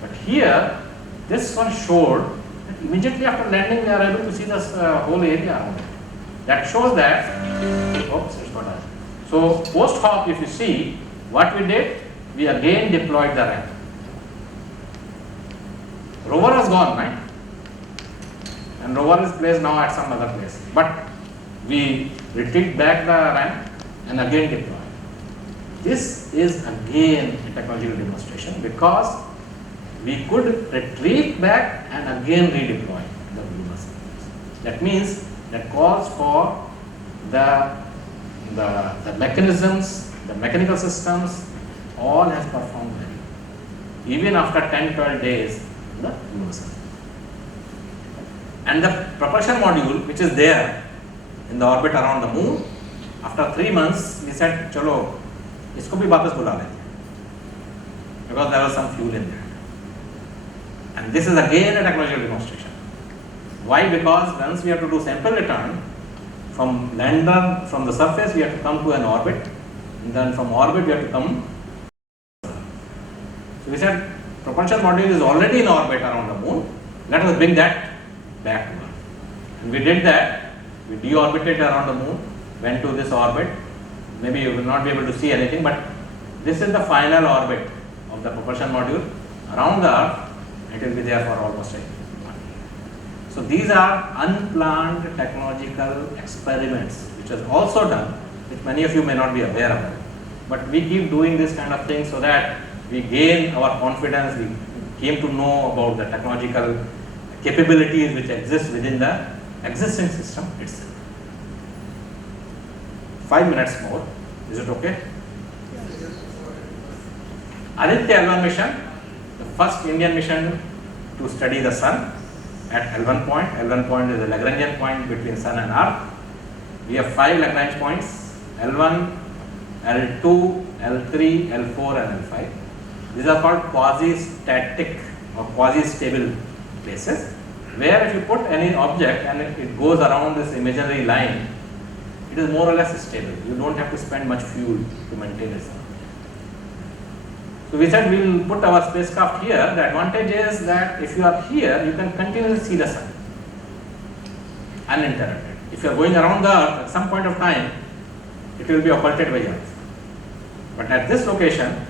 But here, this one showed that immediately after landing they are able to see this whole area around it. That shows that, oops, it's got a. So post hop, if you see what we did, we again deployed the ramp. Rover has gone, right? And rover is placed now at some other place. But we retreat back the ramp and again deploy. This is again a technological demonstration because we could retreat back and again redeploy the Venus. That means that calls for the mechanisms, the mechanical systems, all has performed well. Even after 10-12 days, the Venus. And the propulsion module which is there in the orbit around the moon, after 3 months we said, chalo, isko bhi वापस बुला लेते हैं, because there was some fuel in there. And this is again a technological demonstration. Why? Because once we have to do sample return from lander, from the surface we have to come to an orbit, and then from orbit we have to come. So we said propulsion module is already in orbit around the moon, let us bring that back to Earth. And we did that. We deorbited around the moon, went to this orbit. Maybe you will not be able to see anything, but this is the final orbit of the propulsion module around the Earth. It will be there for almost a year. So these are unplanned technological experiments which was also done, which many of you may not be aware of. But we keep doing this kind of thing so that we gain our confidence, we came to know about the technological capabilities which exist within the existing system itself. 5 minutes more. Is it okay? Aditya L1 mission, the first Indian mission to study the sun at L1 point. L1 point is a Lagrangian point between sun and earth. We have 5 Lagrange points, L1, L2, L3, L4 and L5. These are called quasi-static or quasi-stable places, where if you put any object and it goes around this imaginary line, it is more or less stable. You don't have to spend much fuel to maintain it. So we said we will put our spacecraft here. The advantage is that if you are here, you can continuously see the sun uninterrupted. If you are going around the Earth, at some point of time, it will be occulted by Earth. But at this location,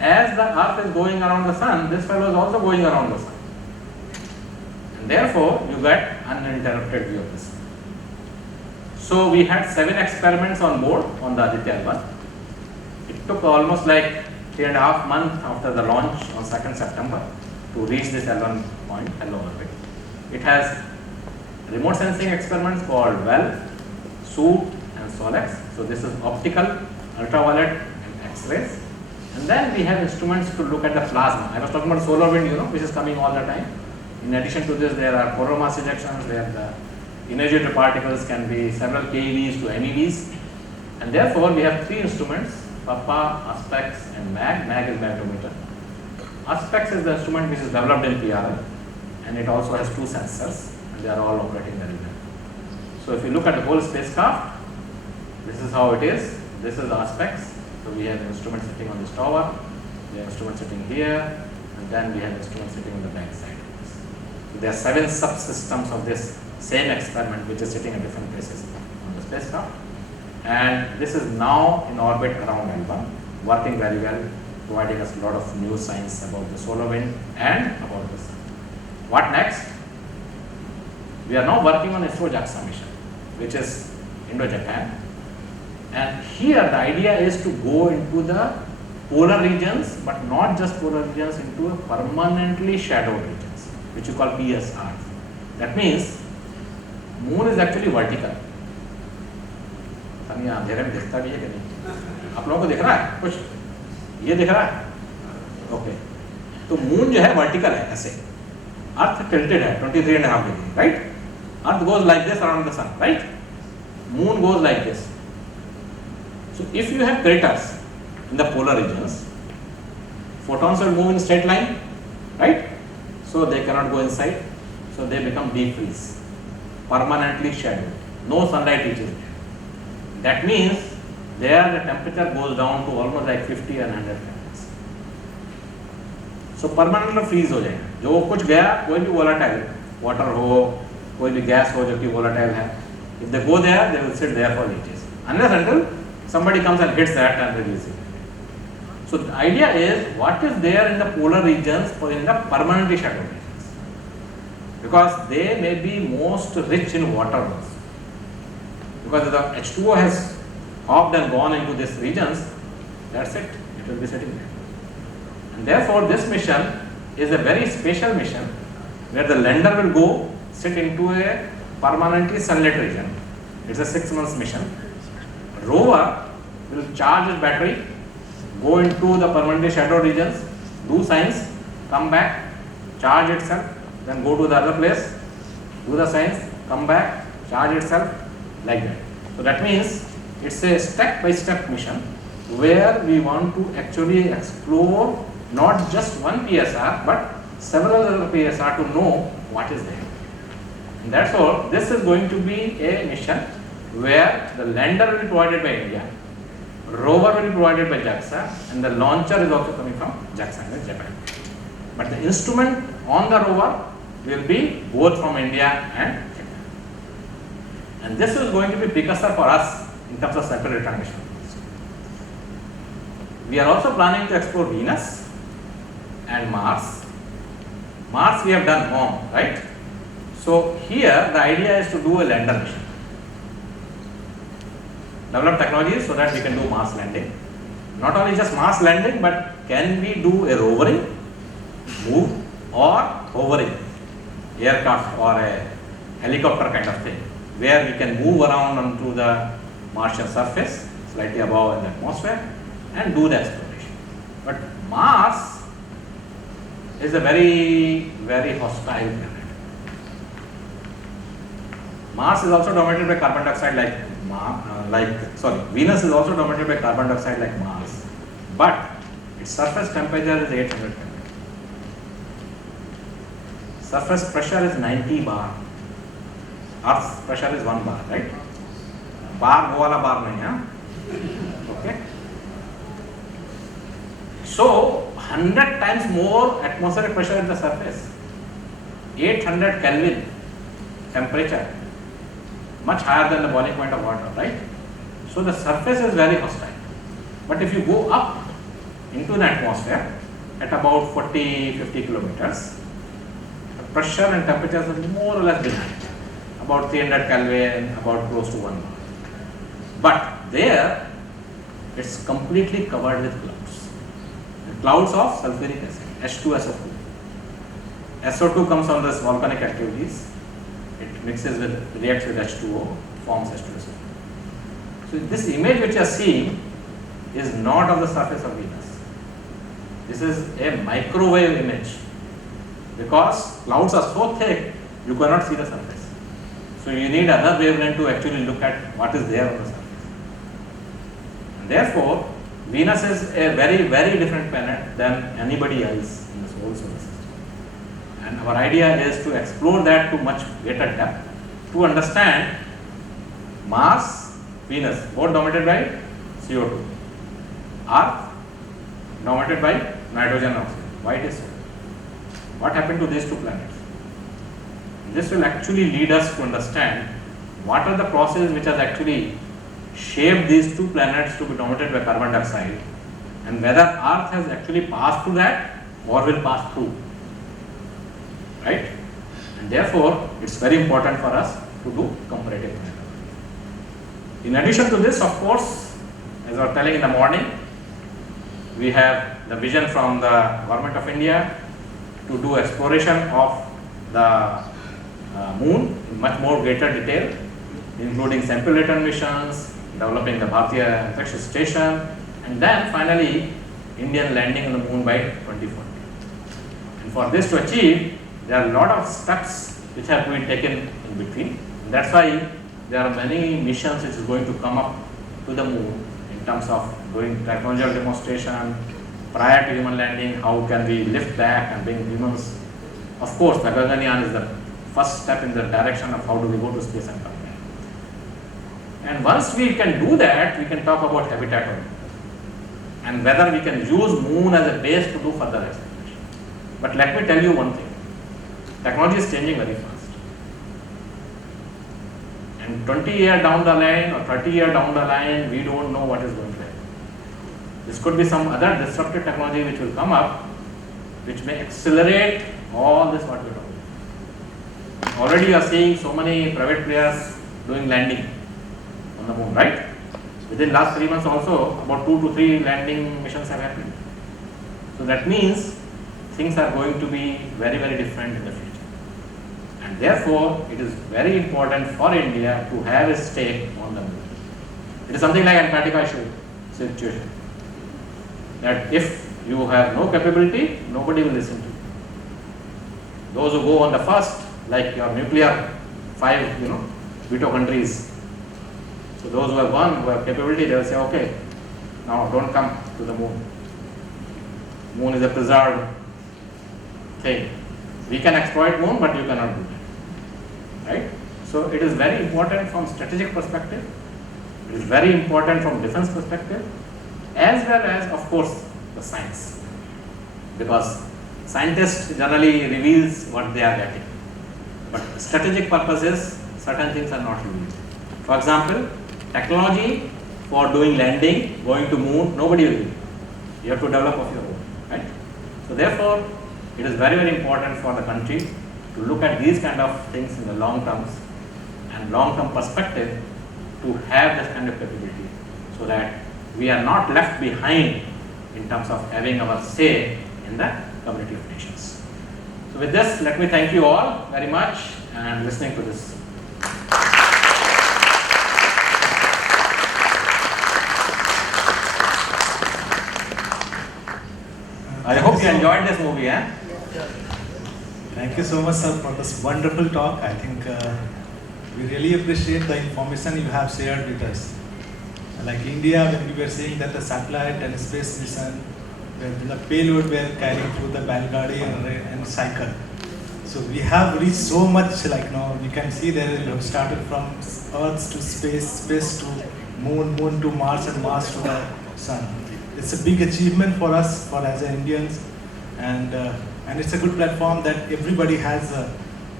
as the earth is going around the sun, this fellow is also going around the sun. And therefore, you get uninterrupted view of the sun. So we had 7 experiments on board on the Aditya L1. It took almost like 3.5 months after the launch on 2nd September to reach this L1 point, hello orbit. It has remote sensing experiments called WELL, SOOT and SOLEX. So this is optical, ultraviolet and X-rays. And then we have instruments to look at the plasma. I was talking about solar wind, which is coming all the time. In addition to this, there are coronal mass ejections where the energy of the particles can be several keVs to MeVs. And therefore, we have 3 instruments, PAPA, ASPEX and MAG. MAG is magnetometer. ASPEX is the instrument which is developed in PRL, and it also has 2 sensors, and they are all operating very well. So if you look at the whole spacecraft, this is how it is. This is the ASPEX. So we have instruments sitting on this tower, we have instruments sitting here, and then we have instruments sitting on the back side. So there are 7 subsystems of this same experiment which is sitting at different places on the spacecraft. And this is now in orbit around L1, working very well, providing us a lot of new science about the solar wind and about the sun. What next? We are now working on ISRO JAXA mission, which is Indo-Japan. And here the idea is to go into the polar regions, but not just polar regions, into a permanently shadowed regions, which you call PSR. That means moon is actually vertical. ये अंधेरे में दिखता भी है कि नहीं? आप लोगों को दिख रहा है कुछ? ये दिख रहा है? ओके. तो मून जो है वर्टिकल है ऐसे. अर्थ tilted है 23.5 degree, right? Earth goes like this around the sun, right? Moon goes like this. So if you have craters in the polar regions, photons will move in straight line, right? So they cannot go inside. So they become deep freeze, permanently shadowed. No sunlight reaches there. That means there the temperature goes down to almost like 50 and 100 Kelvin. So permanently freeze हो जाएगा. जो कुछ गया कोई भी volatile, water हो, कोई भी gas हो जो कि volatile है. If they go there, they will sit there for ages. Unless until somebody comes and hits that and releases it. So the idea is what is there in the polar regions or in the permanently shadowed regions, because they may be most rich in water also. Because the H2O has hopped and gone into these regions, that's it, it will be sitting there. And therefore this mission is a very special mission where the lander will go sit into a permanently sunlit region. It's a 6 months mission. Rover will charge its battery, go into the permanently shadowed regions, do science, come back, charge itself, then go to the other place, do the science, come back, charge itself, like that. So that means it's a step-by-step mission where we want to actually explore not just one PSR but several other PSR to know what is there. And that's all. This is going to be a mission where the lander will be provided by India, rover will be provided by JAXA, and the launcher is also coming from JAXA in Japan. But the instrument on the rover will be both from India and Japan. And this is going to be precursor for us in terms of circular retardation. We are also planning to explore Venus and Mars. Mars we have done home, right? So here the idea is to do a lander mission. Develop technologies so that we can do Mars landing. Not only just Mars landing, but can we do a rovering, move, or hovering aircraft or a helicopter kind of thing, where we can move around onto the Martian surface, slightly above in the atmosphere, and do the exploration. But Mars is a very, very hostile planet. Mars is also dominated by carbon dioxide Venus is also dominated by carbon dioxide like Mars. But its surface temperature is 800 Kelvin. Surface pressure is 90 bar. Earth's pressure is 1 bar, right? Bar, wo wala bar nahi, huh? Okay. So 100 times more atmospheric pressure at the surface. 800 Kelvin temperature. Much higher than the boiling point of water, right? So the surface is very hostile. But if you go up into the atmosphere at about 40-50 kilometers, the pressure and temperatures are more or less benign, about 300 Kelvin, about close to 1 bar. But there, it's completely covered with clouds. The clouds of sulfuric acid, H2SO2. SO2 comes from this volcanic activities. It mixes with, reacts with H2O, forms H2SO2. So this image which you are seeing is not of the surface of Venus. This is a microwave image, because clouds are so thick you cannot see the surface. So you need another wavelength to actually look at what is there on the surface. And therefore, Venus is a very, very different planet than anybody else in this whole solar system. And our idea is to explore that to much greater depth, to understand Mars, Venus, both dominated by CO2. Earth, dominated by nitrogen and oxygen. Why it is so? What happened to these two planets? This will actually lead us to understand what are the processes which has actually shaped these two planets to be dominated by carbon dioxide, and whether Earth has actually passed through that or will pass through. Right? And therefore, it's very important for us to do comparative planetary. In addition to this, of course, as I was telling in the morning, we have the vision from the Government of India to do exploration of the moon in much more greater detail, including sample return missions, developing the Bharatiya Antariksh Station, and then finally Indian landing on the moon by 2040. And for this to achieve, there are a lot of steps which have been taken in between. And that's why there are many missions which is going to come up to the moon in terms of doing technological demonstration prior to human landing. How can we lift back and bring humans? Of course, the Gaganyaan is the first step in the direction of how do we go to space and come back. And once we can do that, we can talk about habitat on Moon and whether we can use moon as a base to do further exploration. But let me tell you one thing, technology is changing very fast. And 20 years down the line or 30 years down the line, we don't know what is going to happen. This could be some other disruptive technology which will come up, which may accelerate all this what we are doing. Already you are seeing so many private players doing landing on the moon, right? Within last 3 months also, about 2 to 3 landing missions have happened. So that means things are going to be very, very different in the future. And therefore, it is very important for India to have a stake on the moon. It is something like Antarctica situation. That if you have no capability, nobody will listen to you. Those who go on the first, like your nuclear 5, veto countries. So those who have won, who have capability, they will say, okay, now don't come to the moon. Moon is a preserved thing. We can exploit moon, but you cannot do that. Right? So it is very important from strategic perspective. It is very important from defense perspective, as well as, of course, the science. Because scientists generally reveals what they are getting. But strategic purposes, certain things are not revealed. For example, technology for doing landing, going to moon, nobody will do. You have to develop of your own. Right? So therefore, it is very, very important for the country to look at these kind of things in the long terms and long-term perspective to have this kind of capability, so that we are not left behind in terms of having our say in the community of nations. So with this, let me thank you all very much and listening to this. I hope you enjoyed this movie, eh? Thank you so much, sir, for this wonderful talk. I think we really appreciate the information you have shared with us. Like India, when we were saying that the satellite and space mission, the payload were carrying through the Belgadi and cycle. So we have reached so much, like now we can see that we have started from Earth to space, space to moon, moon to Mars, and Mars to the sun. It's a big achievement for us, for as Indians, and it's a good platform that everybody has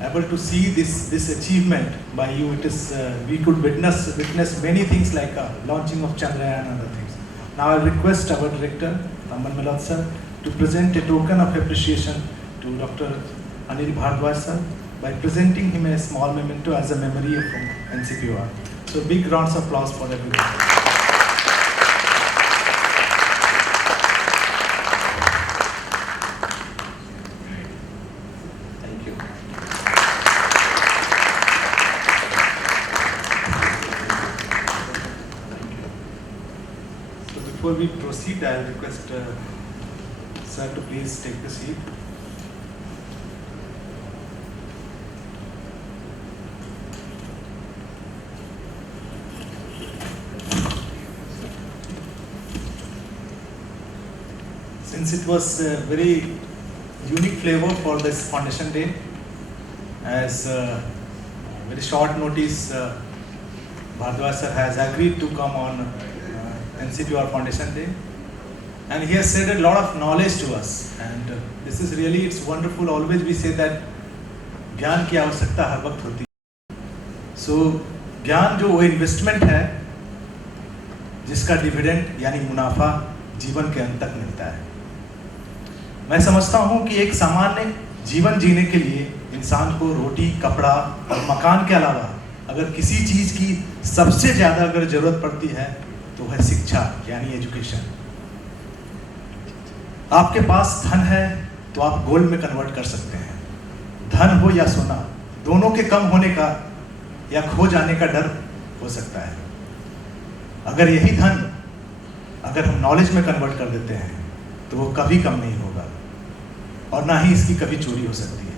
able to see this achievement by you. It is we could witness many things like launching of Chandrayaan and other things. Now I request our director, Raman Milad sir, to present a token of appreciation to Dr. Anil Bhardwaj sir by presenting him a small memento as a memory from NCPR. So big rounds of applause for everyone. Before we proceed, I will request sir to please take the seat. Since it was a very unique flavor for this Foundation Day, as very short notice, Bhardwaj sir has agreed to come on NCPR Foundation Day, and he has said a lot of knowledge to us, and this is really, it's wonderful. Always we say that ज्ञान की आवश्यकता हर वक्त होती है. So ज्ञान जो वो investment है जिसका डिविडेंड यानी मुनाफा जीवन के अंत तक मिलता है. मैं समझता हूँ कि एक सामान्य जीवन जीने के लिए इंसान को रोटी, कपड़ा और मकान के अलावा अगर किसी चीज़ की सबसे ज़्यादा अगर ज़रूरत पड़ती है तो है शिक्षा यानी एजुकेशन. आपके पास धन है तो आप गोल्ड में कन्वर्ट कर सकते हैं. धन हो या सोना, दोनों के कम होने का या खो जाने का डर हो सकता है. अगर यही धन अगर हम नॉलेज में कन्वर्ट कर देते हैं तो वो कभी कम नहीं होगा और ना ही इसकी कभी चोरी हो सकती है.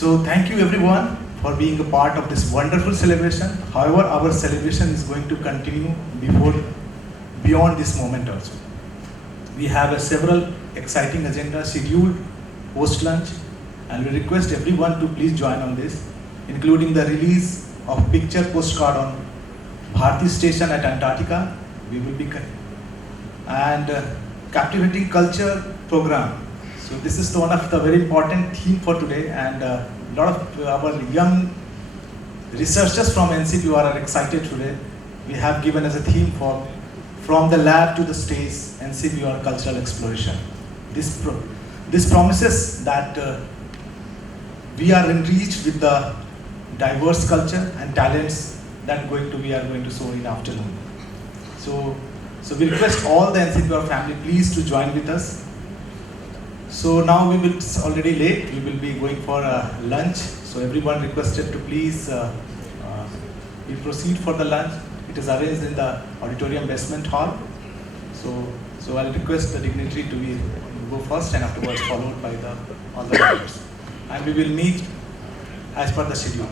So thank you everyone for being a part of this wonderful celebration. However, our celebration is going to continue beyond this moment also. We have several exciting agendas scheduled post lunch, and we request everyone to please join on this, including the release of picture postcard on Bharti Station at Antarctica. We will be and captivating culture program. So this is one of the very important theme for today, and a lot of our young researchers from NCPR are excited today. We have given as a theme for from the lab to the stage, NCPR cultural exploration. This promises that we are enriched with the diverse culture and talents that we are going to show in afternoon. So we request all the NCPR family please to join with us. So now it's already late, we will be going for lunch. So everyone requested to please we proceed for the lunch. It is arranged in the auditorium basement hall. So I'll request the dignitary to go first and afterwards followed by all the members. And we will meet as per the schedule.